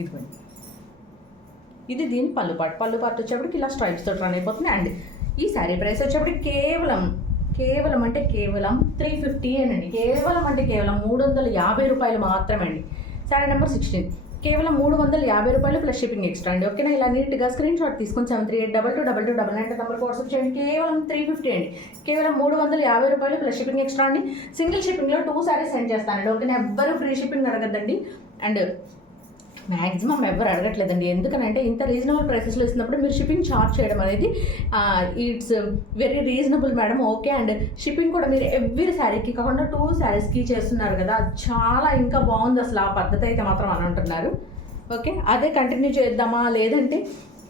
ఇదిగోండి, ఇది దీని పళ్ళు పార్ట్ వచ్చేప్పటికి ఇలా స్ట్రైప్స్ తోటి రన్ అయిపోతుంది. అండ్ ఈ శారీ ప్రైస్ వచ్చేప్పటికి కేవలం 350 అండి. కేవలం 350 రూపాయలు మాత్రమే అండి. శారీ నెంబర్ 16. కేవలం 350 రూపాయలు ప్లస్ షిప్పింగ్ ఎక్స్ట్రా అండి. ఓకేనా, ఇలా నీట్గా స్క్రీన్ షాట్ తీసుకొని 73822299 నెంబర్కి వాట్సాప్ చేయండి. కేవలం 350 అండి. కేవలం 350 రూపాయలు ప్లస్ షిప్పింగ్ ఎక్స్ట్రా అండి. సింగిల్ షిప్పింగ్లో 2 శారీస్ సెండ్ చేస్తానండి. ఓకేనా, ఎవ్వరు ఫ్రీ షిప్పింగ్ అడగద్దండి. అండ్ మ్యాక్సిమం ఎవరు అడగట్లేదండి, ఎందుకనంటే ఇంత రీజనబుల్ ప్రైసెస్లో ఇస్తున్నప్పుడు మీరు షిప్పింగ్ ఛార్జ్ చేయడం అనేది it's very reasonable madam. Okay, and shipping కూడా మీరు ఎవ్రీ శారీకి కాకుండా 2 శారీస్కి చేస్తున్నారు కదా, చాలా ఇంకా బాగుంది అసలు. ఆ పద్ధతి అయితే మాత్రం అని అంటున్నారు. ఓకే, అదే కంటిన్యూ చేద్దామా లేదంటే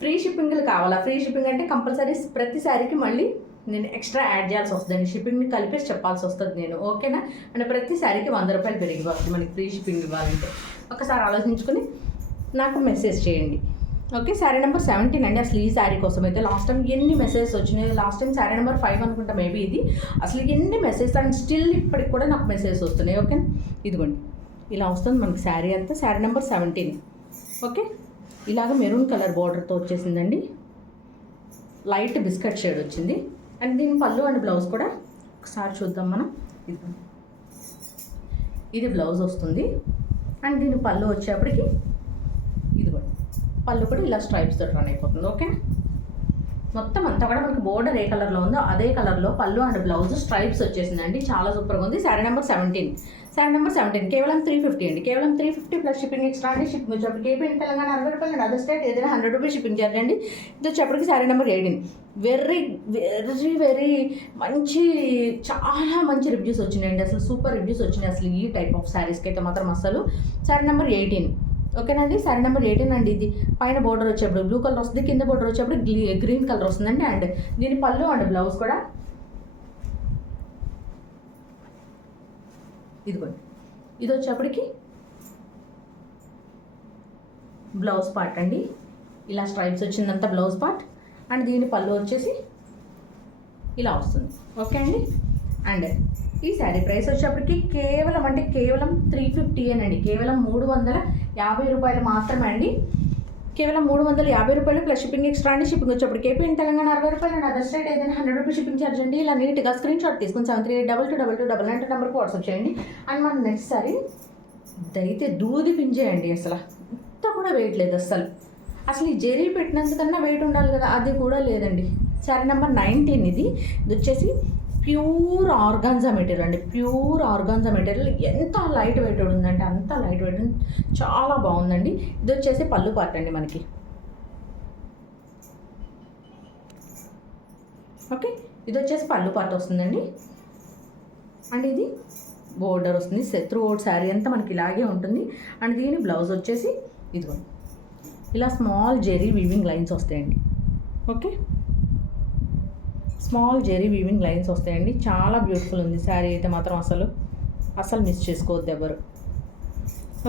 ఫ్రీ షిప్పింగ్లు కావాలా? ఫ్రీ షిప్పింగ్ అంటే కంపల్సరీ ప్రతి శారీకి మళ్ళీ నేను ఎక్స్ట్రా యాడ్ చేయాల్సి వస్తుందండి, షిప్పింగ్ని కలిపేసి చెప్పాల్సి వస్తుంది నేను, ఓకేనా? అంటే ప్రతి శారీకి 100 రూపాయలు పెరిగి వస్తుంది మనకి ఫ్రీ షిప్పింగ్ ఇవ్వాలంటే. ఒకసారి ఆలోచించుకొని నాకు మెసేజ్ చేయండి, ఓకే? శారీ నెంబర్ 17 అండి. అసలు ఈ శారీ కోసం అయితే లాస్ట్ టైం ఎన్ని మెసేజెస్ వచ్చినాయి, లాస్ట్ టైం శారీ నెంబర్ 5 అనుకుంటా మేబీ ఇది. అసలు ఎన్ని మెసేజెస్ అండ్ స్టిల్ ఇప్పటికి కూడా నాకు మెసేజెస్ వస్తున్నాయి, ఓకే? ఇదిగోండి ఇలా వస్తుంది మనకి శారీ అంతా. Sari number 17, okay? ఇలాగ మెరూన్ కలర్ బార్డర్తో వచ్చేసిందండి, లైట్ బిస్కెట్ షేడ్ వచ్చింది. అండ్ దీని పళ్ళు అండ్ బ్లౌజ్ కూడా ఒకసారి చూద్దాం మనం. ఇది బ్లౌజ్ వస్తుంది అండ్ దీని పళ్ళు వచ్చేప్పటికి ఇదిగోండి, పళ్ళు కూడా ఇలా స్ట్రైప్స్ తోటి రన్ అయిపోతుంది, ఓకే? మొత్తం అంతా కూడా మనకి బోర్డర్ ఏ కలర్లో ఉందో అదే కలర్లో పళ్ళు అండ్ బ్లౌజ్ స్ట్రైప్స్ వచ్చేసిందండి, చాలా సూపర్గా ఉంది. శారీ నెంబర్ 17, శారీ నెంబర్ 17 కేవలం 350 అండి, కేవలం 350 ప్లస్ షిప్పింగ్ ఎక్స్ట్రా అండి. షిప్పింగ్ వచ్చేప్పటికి ఏపీ తెలంగాణ 60 రూపాయలు అండి, అదర్ స్టేట్ ఏదైనా 100 రూపీస్ షిప్పింగ్ చార్జ్ అండి. ఇది వచ్చేప్పటికి sari number 18, very very very మంచి, చాలా మంచి రివ్యూస్ వచ్చినాయండి, అసలు సూపర్ రివ్యూస్ వచ్చినాయి అసలు ఈ టైప్ ఆఫ్ శారీస్కి అయితే మాత్రం అసలు. శారీ నెంబర్ 18, ఓకేనండి? శారీ నెంబర్ 18 అండి. ఇది పైన బోర్డర్ వచ్చేప్పుడు బ్లూ కలర్ వస్తుంది, కింద బోర్డర్ వచ్చేప్పుడు గ్రీన్ కలర్ వస్తుందండి. అండ్ దీని పళ్ళు అండ్ బ్లౌజ్ కూడా ఇదిగోండి, ఇది వచ్చేప్పటికి బ్లౌజ్ పార్ట్ అండి, ఇలా స్ట్రైప్స్ వచ్చిందంతా బ్లౌజ్ పార్ట్. అండ్ దీని పళ్ళు వచ్చేసి ఇలా వస్తుంది, ఓకే అండి? అండ్ ఈ శారీ ప్రైస్ వచ్చేప్పటికి కేవలం అంటే కేవలం 350 అండి, కేవలం 350 రూపాయలు మాత్రమే అండి, కేవలం 350 రూపాయలు ప్లస్ షిప్పింగ్ ఎక్స్ట్రా అండి. షిప్పింగ్ వచ్చేప్పటికి ఏపీ తెలంగాణ 60 రూపాయలు అండి, అదర్ స్టేట్ ఏదైనా 100 రూపీస్ షిప్పింగ్ ఛార్జ్ అండి. ఇలా నీట్గా స్క్రీన్ షాట్ తీసుకుని 73822299 నెంబర్కి వాట్సాప్ చేయండి. అండ్ మన నెక్స్ట్ సారీ ఇదైతే దూది పింజేయండి, అసలు ఇంత కూడా వెయిట్ లేదు అసలు ఈ జెరీ పెట్టినందుకన్నా వెయిట్ ఉండాలి కదా, అది కూడా లేదండి. శారీ నెంబర్ 19 ఇది వచ్చేసి ప్యూర్ ఆర్గాన్జా మెటీరియల్ అండి, ప్యూర్ ఆర్గాన్జా మెటీరియల్. ఎంత లైట్ వెయిట్ ఉందంటే అంత లైట్ వెయిట్, చాలా బాగుందండి. ఇది వచ్చేసి పళ్ళు పార్ట్ అండి మనకి, ఓకే? ఇది వచ్చేసి పళ్ళు పార్ట్ వస్తుందండి. అండ్ ఇది బోర్డర్ వస్తుంది, త్రూ అవుట్ శారీ అంతా మనకి ఇలాగే ఉంటుంది. అండ్ దీని బ్లౌజ్ వచ్చేసి ఇదిగోండి, ఇలా స్మాల్ జెరీ వీవింగ్ లైన్స్ వస్తాయండి, okay? Small zari weaving lines వస్తాయండి, చాలా బ్యూటిఫుల్ ఉంది శారీ అయితే మాత్రం, అసలు మిస్ చేసుకోవద్దు ఎవరు,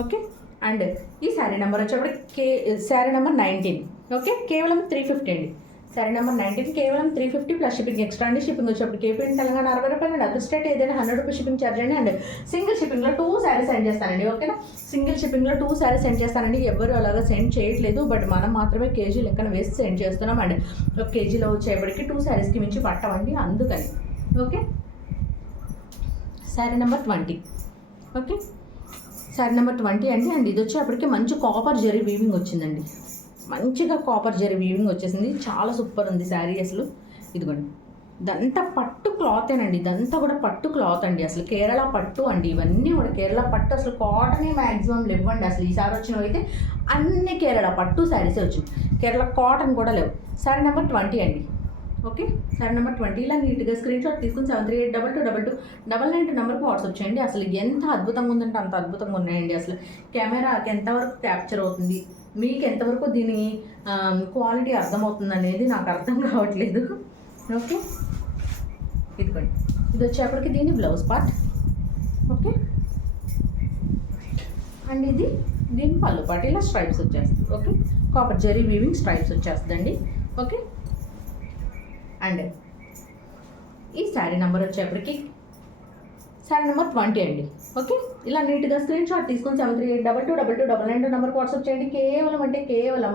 ఓకే? అండ్ ఈ శారీ నెంబర్ వచ్చేప్పటికి శారీ నెంబర్ 19, ఓకే? కేవలం 350 అండి. శారీ నెంబర్ 19 కేవలం 350 ప్లస్ షిప్పింగ్ ఎక్స్ట్రా అండి. షిప్పింగ్ వచ్చేప్పటికి ఏపీ తెలంగాణ 60 రూపాయలు అండి, అదర్ స్టేట్ ఏదైనా 100 రూపీస్ షిప్పింగ్ ఛార్జ్ అండి. అండ్ సింగిల్ షిప్పింగ్లో 2 శారీస్ సెండ్ చేస్తానండి, ఓకేనా? సింగిల్ షిప్పింగ్లో 2 శారీస్ సెండ్ చేస్తానండి, ఎవరు అలాగా సెండ్ చేయట్లేదు, బట్ మనం మాత్రమే కేజీ లెక్కన వేసి సెండ్ చేస్తున్నాం. అండ్ ఒక కేజీలో వచ్చేప్పటికి 2 శారీస్కి మించి పట్టవండి, అందుకని, okay? Sari number 20, okay? Sari number 20 అండి. అండ్ ఇది వచ్చేప్పటికి మంచి కాపర్ జెరీ వీవింగ్ వచ్చిందండి, మంచిగా కాపర్ జెరీ వీవింగ్ వచ్చేసింది, చాలా సూపర్ ఉంది శారీ అసలు. ఇదిగోండి, ఇదంతా పట్టు క్లాతేనండి, ఇదంతా కూడా పట్టు క్లాత్ అండి, అసలు కేరళ పట్టు అండి, ఇవన్నీ కూడా కేరళ పట్టు, అసలు కాటనే మ్యాక్సిమం లేవండి అసలు. ఈసారి వచ్చినవి అయితే అన్ని కేరళ పట్టు శారీసే వచ్చింది, కేరళ కాటన్ కూడా లేవు. శారీ నెంబర్ 20 అండి, ఓకే? శారీ నెంబర్ 20 ఇలా నీట్గా స్క్రీన్ షాట్ తీసుకుని 73822299 నెంబర్కి వాట్సాప్ చేయండి. అసలు ఎంత అద్భుతంగా ఉందంటే అంత అద్భుతంగా ఉన్నాయండి, అసలు కెమెరాకి ఎంతవరకు క్యాప్చర్ అవుతుంది, మీకు ఎంతవరకు దీని క్వాలిటీ అర్థమవుతుంది అనేది నాకు అర్థం కావట్లేదు, ఓకే? ఇదిగోండి, ఇది వచ్చేప్పటికి దీని బ్లౌజ్ పార్ట్, ఓకే? అండ్ ఇది దీని పళ్ళు పార్ట్, ఇలా స్ట్రైప్స్ వచ్చేస్తుంది, okay? Copper zari weaving stripes వచ్చేస్తుందండి, ఓకే? అండ్ ఈ శారీ నెంబర్ వచ్చేప్పటికి శారీ నెంబర్ 20 అండి, ఓకే? ఇలా నీట్గా స్క్రీన్ షాట్ తీసుకొని 73822299 నెంబర్కి వాట్సాప్ చేయండి. కేవలం అంటే కేవలం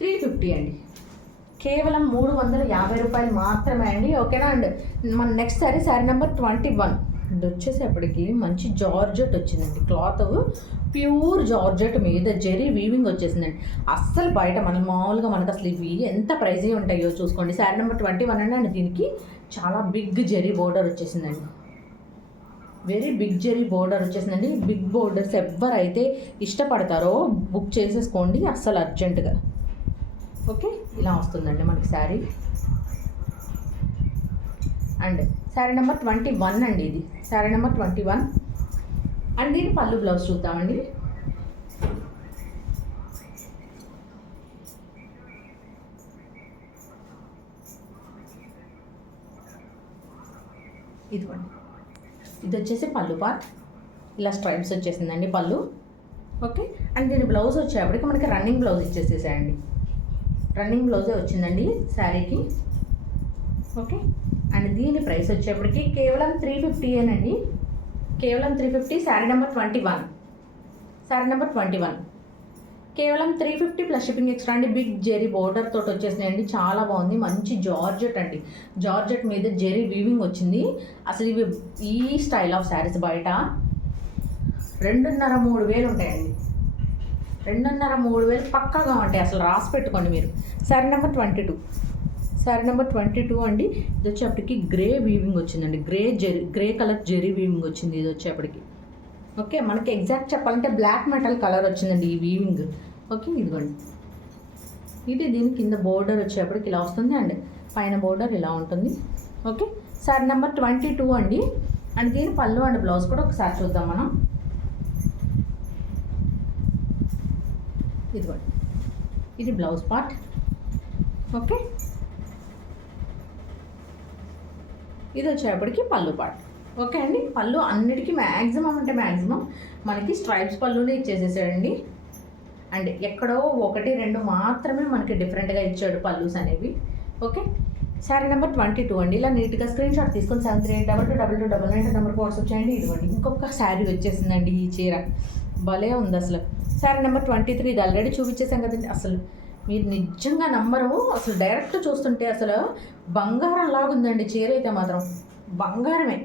350 అండి, కేవలం 350 రూపాయలు మాత్రమే అండి, ఓకేనా? అండ్ మన నెక్స్ట్ శారీ నెంబర్ 21, ఇది వచ్చేసేపటికి మంచి జార్జెట్ వచ్చిందండి, క్లాత్ ప్యూర్ జార్జెట్ మీద జెరీ వీవింగ్ వచ్చేసిందండి. అస్సలు బయట మనం మామూలుగా మనకు అసలు ఇవి ఎంత ప్రైజీ ఉంటాయో చూసుకోండి. శారీ నెంబర్ 21 అండి. అండ్ దీనికి చాలా బిగ్ జెరీ బోర్డర్ వచ్చేసిందండి, వెరీ బిగ్ జెరీ బోర్డర్ వచ్చేసిందండి. బిగ్ బోర్డర్స్ ఎవరైతే ఇష్టపడతారో బుక్ చేసేసుకోండి అస్సలు అర్జెంటుగా, ఓకే? ఇలా వస్తుందండి మనకి శారీ. అండ్ శారీ నెంబర్ 21 అండి, ఇది శారీ నెంబర్ 21. అండ్ దీని పళ్ళు బ్లౌజ్ చూద్దామండి. ఇదిగోండి, ఇది వచ్చేసి పళ్ళు పార్ట్, ఇలా స్ట్రైప్స్ వచ్చేసిందండి పళ్ళు. ఓకే, అండ్ దీని బ్లౌజ్ వచ్చేప్పటికి మనకి రన్నింగ్ బ్లౌజ్ ఇచ్చేసేసాయండి. రన్నింగ్ బ్లౌజే వచ్చిందండి శారీకి. ఓకే, అండ్ దీని ప్రైస్ వచ్చేప్పటికి కేవలం 350 కేవలం 350. శారీ నెంబర్ 21, శారీ నెంబర్ 21 కేవలం 350 ప్లస్ షిప్పింగ్ ఎక్స్ట్రా అండి. బిగ్ జెరీ బోర్డర్ తోటి వచ్చేసినాయండి, చాలా బాగుంది. మంచి జార్జెట్ అండి, జార్జెట్ మీద జెరీ వీవింగ్ వచ్చింది. అసలు ఇవి ఈ స్టైల్ ఆఫ్ శారీస్ బయట 2,500-3,000 ఉంటాయండి. 2,500-3,000 పక్కాగా ఉంటాయి, అసలు రాసి పెట్టుకోండి మీరు. శారీ నెంబర్ 22, శారీ నెంబర్ 22 అండి. ఇది వచ్చేప్పటికి గ్రే వీవింగ్ వచ్చిందండి, గ్రే కలర్ జెరీ వీవింగ్ వచ్చింది ఇది వచ్చేప్పటికి. ఓకే, మనకి ఎగ్జాక్ట్ చెప్పాలంటే బ్లాక్ మెటల్ కలర్ వచ్చిందండి ఈ వీవింగ్. ఓకే, ఇదిగోండి, ఇది దీని కింద బోర్డర్ వచ్చేప్పటికి ఇలా వస్తుంది అండ్ పైన బోర్డర్ ఇలా ఉంటుంది. ఓకే, శారీ నెంబర్ 22 అండి. అండ్ దీని పళ్ళు అండ్ బ్లౌజ్ కూడా ఒకసారి చూద్దాం మనం. ఇదిగోండి, ఇది బ్లౌజ్ పార్ట్. ఓకే, ఇది వచ్చేప్పటికి పళ్ళు పార్ట్. ఓకే అండి, పళ్ళు అన్నిటికీ మ్యాక్సిమం మనకి స్ట్రైప్స్ పళ్ళునే ఇచ్చేసేసాడండి. అండ్ ఎక్కడో 1-2 మాత్రమే మనకి డిఫరెంట్గా ఇచ్చాడు పళ్ళుస్ అనేవి. ఓకే, శారీ నెంబర్ 22 అండి. ఇలా నీట్గా స్క్రీన్ షాట్ తీసుకొని 73822299 నెంబర్కి వాట్సాప్ చేయండి. ఇదిగోండి, ఇంకొక శారీ వచ్చేసిందండి. ఈ చీర భలే ఉంది అసలు. శారీ నెంబర్ 23, ఇది ఆల్రెడీ చూపించేసాం కదండి. అసలు మీరు నిజంగా నమ్మరు, అసలు డైరెక్ట్ చూస్తుంటే అసలు బంగారం లాగుందండి చీర అయితే మాత్రం, బంగారమే.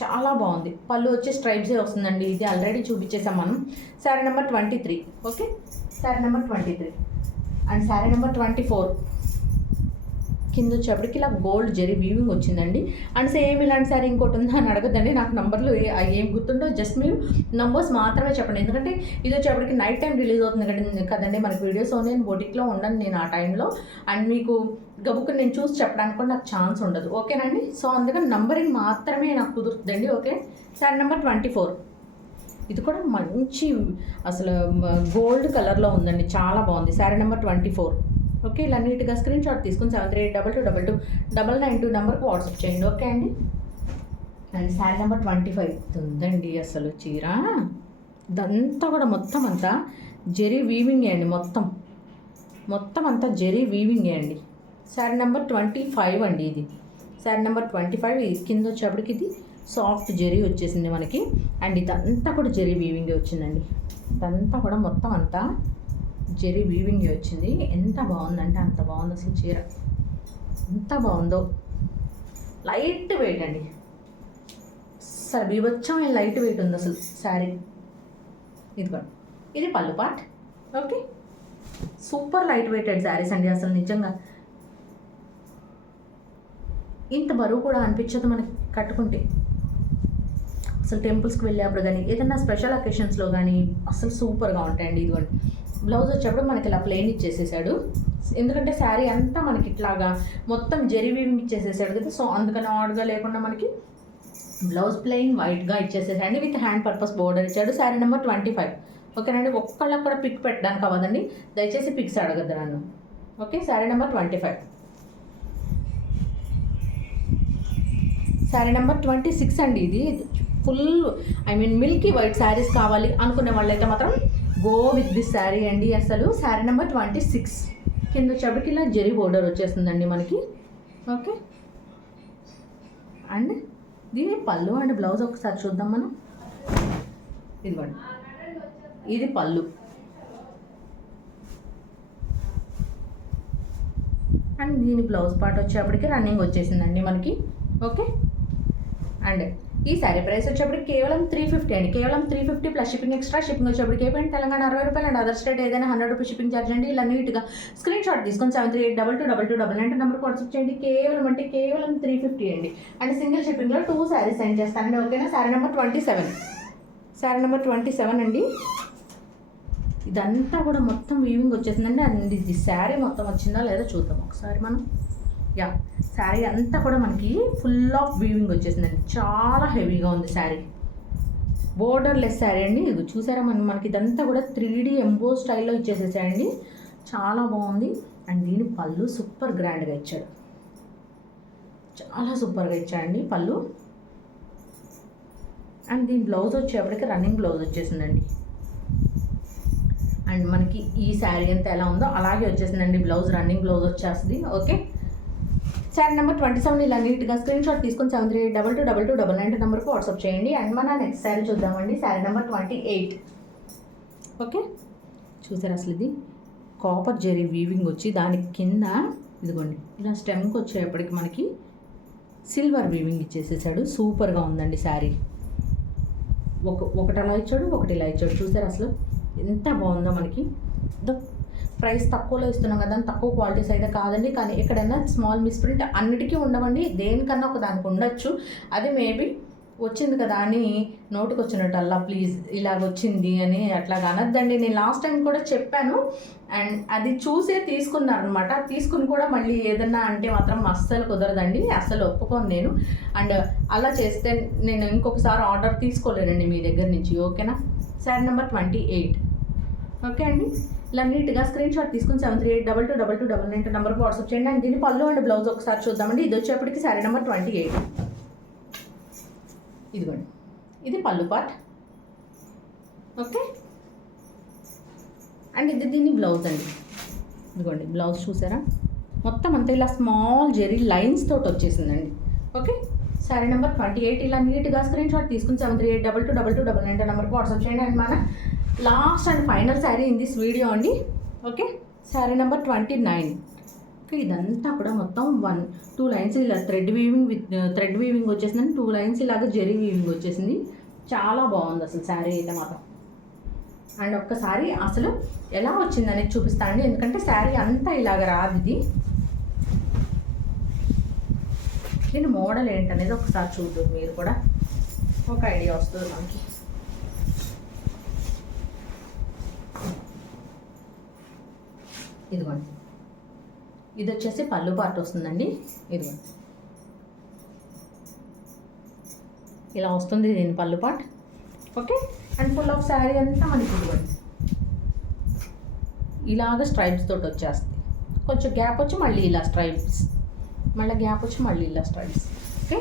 చాలా బాగుంది. పళ్ళు వచ్చి స్ట్రైప్సే వస్తుందండి, ఇది ఆల్రెడీ చూపించేసాం మనం. Sari number 23. Okay, sari number 23 and sari number 24 కింద వచ్చేప్పటికి ఇలా గోల్డ్ జెరీ వీవింగ్ వచ్చిందండి. అండ్ సేమ్ ఇలాంటి శారీ ఇంకోటి ఉందా అని అడగద్దండి, నాకు నంబర్లు ఏం గుర్తుండో, జస్ట్ మీరు నంబర్స్ మాత్రమే చెప్పండి. ఎందుకంటే ఇది వచ్చేప్పటికి నైట్ టైం రిలీజ్ అవుతుంది కదండి మనకి వీడియోస్. నేను బొటిక్లో ఉండను నేను ఆ టైంలో, అండ్ మీకు గబుక్కు నేను చూసి చెప్పడానికి కూడా నాకు ఛాన్స్ ఉండదు. ఓకేనండి, సో అందుకని నంబరింగ్ మాత్రమే నాకు కుదురుతుందండి. ఓకే, శారీ నెంబర్ 24, ఇది కూడా మంచి అసలు గోల్డ్ కలర్లో ఉందండి, చాలా బాగుంది. శారీ నెంబర్ 24. ఓకే, ఇలా నీట్గా స్క్రీన్ షాట్ తీసుకుని 7382229992 నెంబర్కి వాట్సాప్ చేయండి. ఓకే అండి, అండ్ శారీ నెంబర్ 25 ఉందండి. అసలు చీర ఇదంతా కూడా మొత్తం అంతా జెరీ వీవింగే అండి, మొత్తం అంతా జెరీ వీవింగే అండి. శారీ నెంబర్ 25 అండి. ఇది శారీ నెంబర్ 25. ఇది కింద వచ్చేప్పటికి ఇది సాఫ్ట్ జెరీ వచ్చేసింది మనకి. అండ్ ఇదంతా కూడా జెరీ వీవింగే వచ్చిందండి, ఇదంతా కూడా మొత్తం అంతా జెరీ వీవింగ్ వచ్చింది. ఎంత బాగుందంటే అంత బాగుంది అసలు చీర, ఎంత బాగుందో. లైట్ వెయిట్ అండి, అసలు బీభత్సమైన లైట్ వెయిట్ ఉంది అసలు శారీ. ఇదిగోండి, ఇది pallu part. Okay, super light weighted saris అండి, అసలు నిజంగా ఇంత బరువు కూడా అనిపించదు మనకి కట్టుకుంటే. అసలు టెంపుల్స్కి వెళ్ళేప్పుడు కానీ ఏదైనా స్పెషల్ అకేషన్స్లో కానీ అసలు సూపర్గా ఉంటాయండి. ఇదిగోండి, బ్లౌజ్ వచ్చేప్పుడు మనకి ఇలా ప్లెయిన్ ఇచ్చేసేసాడు, ఎందుకంటే శారీ అంతా మనకి ఇట్లాగా మొత్తం జెరీ వీవింగ్ ఇచ్చేసేసాడు కదా, సో అందుకని ఆడ్గా లేకుండా మనకి బ్లౌజ్ ప్లెయిన్ వైట్గా ఇచ్చేసేసాడు, విత్ హ్యాండ్ పర్పస్ బోర్డర్ ఇచ్చాడు. శారీ నెంబర్ 25. ఓకేనండి, ఒక్కళ్ళకి కూడా పిక్ పెట్టడానికి అవ్వదండి, దయచేసి పిక్స్ అడగద్దు నన్ను. Okay, sari number 25. Sari number 26 అండి. ఇది ఫుల్ మిల్కీ వైట్ శారీస్ కావాలి అనుకునే వాళ్ళైతే మాత్రం గో విత్ దిస్ శారీ అండి. అసలు శారీ నెంబర్ 26 కింద వచ్చేప్పటికి ఇలా జెరీ బోర్డర్ వచ్చేస్తుందండి మనకి. ఓకే, అండ్ దీని పళ్ళు అండ్ బ్లౌజ్ ఒకసారి చూద్దాం మనం. ఇదిగోండి, ఇది పళ్ళు అండ్ దీని బ్లౌజ్ పార్ట్ వచ్చేప్పటికి రన్నింగ్ వచ్చేసిందండి మనకి. ఓకే, అండ్ ఈ శారీ ప్రైస్ వచ్చేప్పటికి కేవలం 350 అండి, కేవలం 350 ప్లస్ షిప్పింగ్ ఎక్స్ట్రా. షిప్పింగ్ వచ్చేప్పటికి ఏపీ తెలంగాణ 60 రూపాయలు అండ్ అదర్ స్టేట్ ఏదైనా 100 రూపీస్ షిప్పింగ్ ఛార్జ్ అండి. ఇలా నీట్గా స్క్రీన్ షాట్ తీసుకొని 73822299 నెంబర్కి వాట్సాప్ చేయండి. కేవలం 350 అండి. అండ్ సింగిల్ షిప్పింగ్లో 2 శారీస్ సెండ్ చేస్తానండి. ఓకేనా, శారీ నెంబర్ 27. శారీ నెంబర్ 27 అండి. ఇదంతా కూడా మొత్తం వీవింగ్ వచ్చేసిందండి. అండ్ ఇది శారీ మొత్తం వచ్చిందా లేదా చూద్దాం ఒకసారి మనం. యా, శారీ అంతా కూడా మనకి ఫుల్ ఆఫ్ వీవింగ్ వచ్చేసిందండి, చాలా హెవీగా ఉంది శారీ. బోర్డర్లెస్ శారీ అండి. ఇది చూసారా మనకి ఇదంతా కూడా 3D ఎంబో స్టైల్లో ఇచ్చేసేసాయండి, చాలా బాగుంది. అండ్ దీని పళ్ళు సూపర్ గ్రాండ్గా ఇచ్చాడు, చాలా సూపర్గా ఇచ్చాయండి పళ్ళు. అండ్ దీని బ్లౌజ్ వచ్చేప్పటికి రన్నింగ్ బ్లౌజ్ వచ్చేసిందండి. అండ్ మనకి ఈ శారీ అంతా ఎలా ఉందో అలాగే వచ్చేసిందండి బ్లౌజ్, రన్నింగ్ బ్లౌజ్ వచ్చేస్తుంది. ఓకే, శారీ నెంబర్ 27 ఇలా నీట్గా స్క్రీన్ షాట్ తీసుకొని 73822299 నెంబర్కి వాట్సాప్ చేయండి. అండ్ మన నెక్స్ట్ శారీ చూద్దామండి. శారీ నెంబర్ 28. ఓకే, చూసారు అసలు ఇది కాపర్ జెరీ వీవింగ్ వచ్చి దాని కింద ఇదిగోండి ఇలా స్టెమ్కి వచ్చేప్పటికి మనకి సిల్వర్ వీవింగ్ ఇచ్చేసేసాడు. సూపర్గా ఉందండి శారీ. ఒకటి అలా ఇచ్చాడు, ఒకటి ఇలా ఇచ్చాడు. చూసారు అసలు ఎంత బాగుందో. మనకి ప్రైస్ తక్కువలో ఇస్తున్నాం కదా, తక్కువ క్వాలిటీస్ అయితే కాదండి. కానీ ఎక్కడైనా స్మాల్ మిస్ప్రింట్ అన్నిటికీ ఉండవండి, దేనికన్నా ఒక దానికి ఉండొచ్చు. అది మేబీ వచ్చింది కదా అని నోటుకు వచ్చినట్టు అలా ప్లీజ్ ఇలాగ వచ్చింది అని అట్లాగా అనొద్దండి. నేను లాస్ట్ టైం కూడా చెప్పాను. అండ్ అది చూసే తీసుకున్నారనమాట. తీసుకుని కూడా మళ్ళీ ఏదన్నా అంటే మాత్రం అస్సలు కుదరదండి, అస్సలు ఒప్పుకోను నేను. అండ్ అలా చేస్తే నేను ఇంకొకసారి ఆర్డర్ తీసుకోలేనండి మీ దగ్గర నుంచి. ఓకేనా, శారీ నెంబర్ 28. ఓకే అండి, ఇలా నీట్గా స్క్రీన్ షాట్ తీసుకుని 73822299 నెంబర్కి వాట్సాప్ చేయండి. అండ్ దీని పళ్ళు అండ్ బ్లౌజ్ ఒకసారి చూద్దామండి. ఇది వచ్చేప్పటికి శారీ నెంబర్ 28. ఇదిగోండి, ఇది పళ్ళు పార్ట్. ఓకే, అండ్ ఇది దీని బ్లౌజ్ అండి. ఇదిగోండి బ్లౌజ్ చూసారా, మొత్తం అంతా ఇలా స్మాల్ జెరీ లైన్స్ తోటి వచ్చేసిందండి. ఓకే, శారీ నెంబర్ 28 ఇలా నీట్గా స్క్రీన్ షాట్ తీసుకుని 73822299 నెంబర్కి వాట్సాప్ చేయండి. అండ్ మన last and final sari in this video అండి. Okay, sari number 29. ఓకే, ఇదంతా కూడా మొత్తం 1-2 లైన్స్ ఇలా థ్రెడ్ వీవింగ్ వచ్చేసిందండి. 2 లైన్స్ ఇలాగ జెరీ వీవింగ్ వచ్చేసింది. చాలా బాగుంది అసలు శారీ అయితే మాత్రం. అండ్ ఒక్కసారి అసలు ఎలా వచ్చింది అనేది చూపిస్తానండి, ఎందుకంటే శారీ అంతా ఇలాగ రాదు. ఇది దీని మోడల్ ఏంటనేది ఒకసారి చూద్దాం, మీరు కూడా ఒక ఐడియా వస్తుంది మనకి. ఇదిగోండి, ఇది వచ్చేసి పళ్ళు పార్ట్ వస్తుందండి. ఇదిగోండి ఇలా వస్తుంది దీని పళ్ళు part. Okay, and full of sari అంతా మనకి ఇదిగోండి ఇలాగ స్ట్రైప్స్ తోటి వచ్చేస్తుంది. కొంచెం గ్యాప్ వచ్చి మళ్ళీ ఇలా స్ట్రైప్స్, మళ్ళీ గ్యాప్ వచ్చి మళ్ళీ ఇలా స్ట్రైప్స్. ఓకే,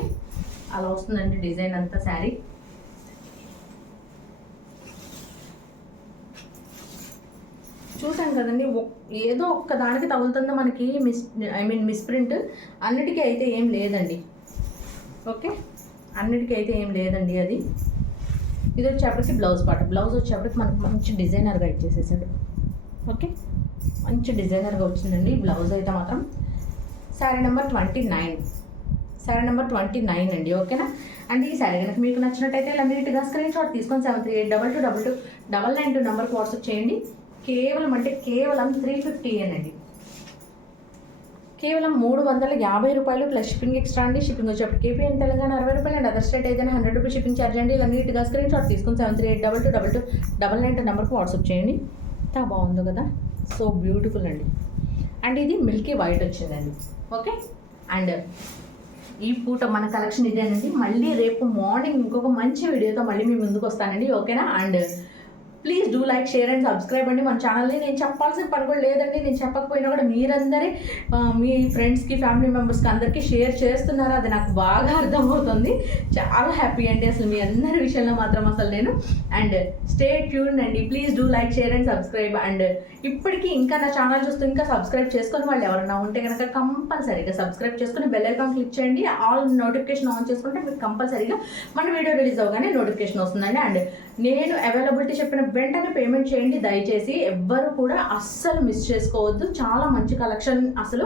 అలా వస్తుందండి డిజైన్ అంతా శారీ. చూసాం కదండి, ఏదో ఒక్క దానికి తగులుతుందో మనకి మిస్ప్రింట్. అన్నిటికీ అయితే ఏం లేదండి. ఓకే, అన్నిటికీ అయితే ఏం లేదండి. అది ఇది వచ్చేప్పటికి బ్లౌజ్ పార్ట్. బ్లౌజ్ వచ్చేప్పటికి మనకి మంచి డిజైనర్గా ఇచ్చేసేసాడు. ఓకే, మంచి డిజైనర్గా వచ్చిందండి బ్లౌజ్ అయితే మాత్రం. శారీ నెంబర్ 29. శారీ నెంబర్ 29 అండి. ఓకేనా, అండ్ ఈ శారీ కనుక మీకు నచ్చినట్టయితే ఇలా నీట్గా స్క్రీన్ షాట్ తీసుకొని 73822299 నెంబర్కి వాట్సాప్ చేయండి. కేవలం అంటే కేవలం 350 అండి. కేవలం 350 రూపాయలు ప్లస్ షిప్పింగ్ ఎక్స్ట్రా అండి. షిప్పింగ్ వచ్చేప్పటికి ఏపీ అండ్ తెలంగాణ 60 రూపాయలు అండ్ అదర్ స్టేట్ ఏదైనా 100 రూపీస్ షిప్పింగ్ ఛార్జ్ అండి. ఇలా నీట్గా స్క్రీన్ షాట్ తీసుకుని 73822299 నెంబర్కి వాట్సాప్ చేయండి. ఎంత బాగుందో కదా, సో బ్యూటిఫుల్ అండి. అండ్ ఇది మిల్కీ వైట్ వచ్చిందండి. ఓకే, అండ్ ఈ పూట మన కలెక్షన్ ఇదేనండి. మళ్ళీ రేపు మార్నింగ్ ఇంకొక మంచి వీడియోతో మళ్ళీ మీ ముందుకు వస్తానండి. ఓకేనా, and please do like, share and subscribe అండి మన ఛానల్ని. నేను చెప్పాల్సిన పని కూడా లేదండి, నేను చెప్పకపోయినా కూడా మీరందరే మీ ఫ్రెండ్స్కి, ఫ్యామిలీ మెంబర్స్కి అందరికీ షేర్ చేస్తున్నారు. అది నాకు బాగా అర్థమవుతుంది. చాలా హ్యాపీ అండి అసలు మీ అందరి విషయంలో మాత్రం అసలు నేను. అండ్ స్టే ట్యూన్ అండి, please do like, share and subscribe. And ఇప్పటికీ ఇంకా నా ఛానల్ చూస్తూ ఇంకా సబ్స్క్రైబ్ చేసుకొని వాళ్ళు ఎవరైనా ఉంటే కనుక కంపల్సరీగా సబ్స్క్రైబ్ చేసుకుని బెల్ ఐకాన్ క్లిక్ చేయండి. ఆల్ నోటిఫికేషన్ ఆన్ చేసుకుంటే మీకు కంపల్సరీగా మన వీడియో రిలీజ్ అవగానే నోటిఫికేషన్ వస్తుందండి. అండ్ నేను అవైలబిలిటీ చెప్పిన వెంటనే పేమెంట్ చేయండి దయచేసి. ఎవ్వరు కూడా అస్సలు మిస్ చేసుకోవద్దు. చాలా మంచి కలెక్షన్, అసలు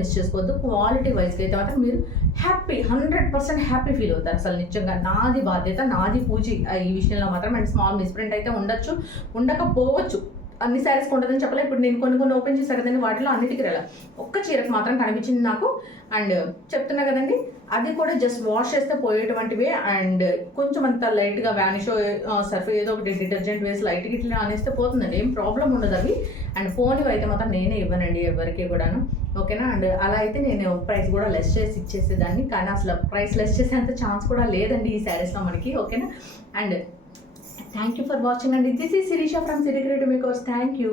మిస్ చేసుకోవద్దు. క్వాలిటీ వైజ్గా అయితే మాత్రం మీరు హ్యాపీ 100% హ్యాపీ ఫీల్ అవుతారు. అసలు నిజంగా నాది బాధ్యత, నాది పూజి ఈ విషయంలో మాత్రం. అండ్ స్మాల్ మిస్ప్రింట్ అయితే ఉండొచ్చు, ఉండకపోవచ్చు. అన్ని శారీస్ ఉంటుందని చెప్పలేదు. ఇప్పుడు నేను కొన్ని ఓపెన్ చేశాను కదండి, వాటిలో అన్నిటికీ రాల ఒక్క చీరకు మాత్రం కనిపించింది నాకు. అండ్ చెప్తున్నా కదండి, అది కూడా జస్ట్ వాష్ చేస్తే పోయేటువంటివి. అండ్ కొంచెం అంత లైట్గా వ్యానిషో సర్ఫ్ ఏదో ఒకటి డిటర్జెంట్ వేసి లైట్గా ఇట్లా అనేస్తే పోతుందండి, ఏం ప్రాబ్లం ఉండదు అవి. అండ్ పోనివి అయితే మాత్రం నేనే ఇవ్వనండి ఎవరికి కూడాను. ఓకేనా, అండ్ అలా అయితే నేను ప్రైస్ కూడా లెస్ చేసి ఇచ్చేసేదాన్ని, కానీ అసలు ప్రైస్ లెస్ చేసేంత ఛాన్స్ కూడా లేదండి ఈ శారీస్లో మనకి. ఓకేనా, and thank you for watching, and this is Sirisha from Siri Creative Makers. Thank you.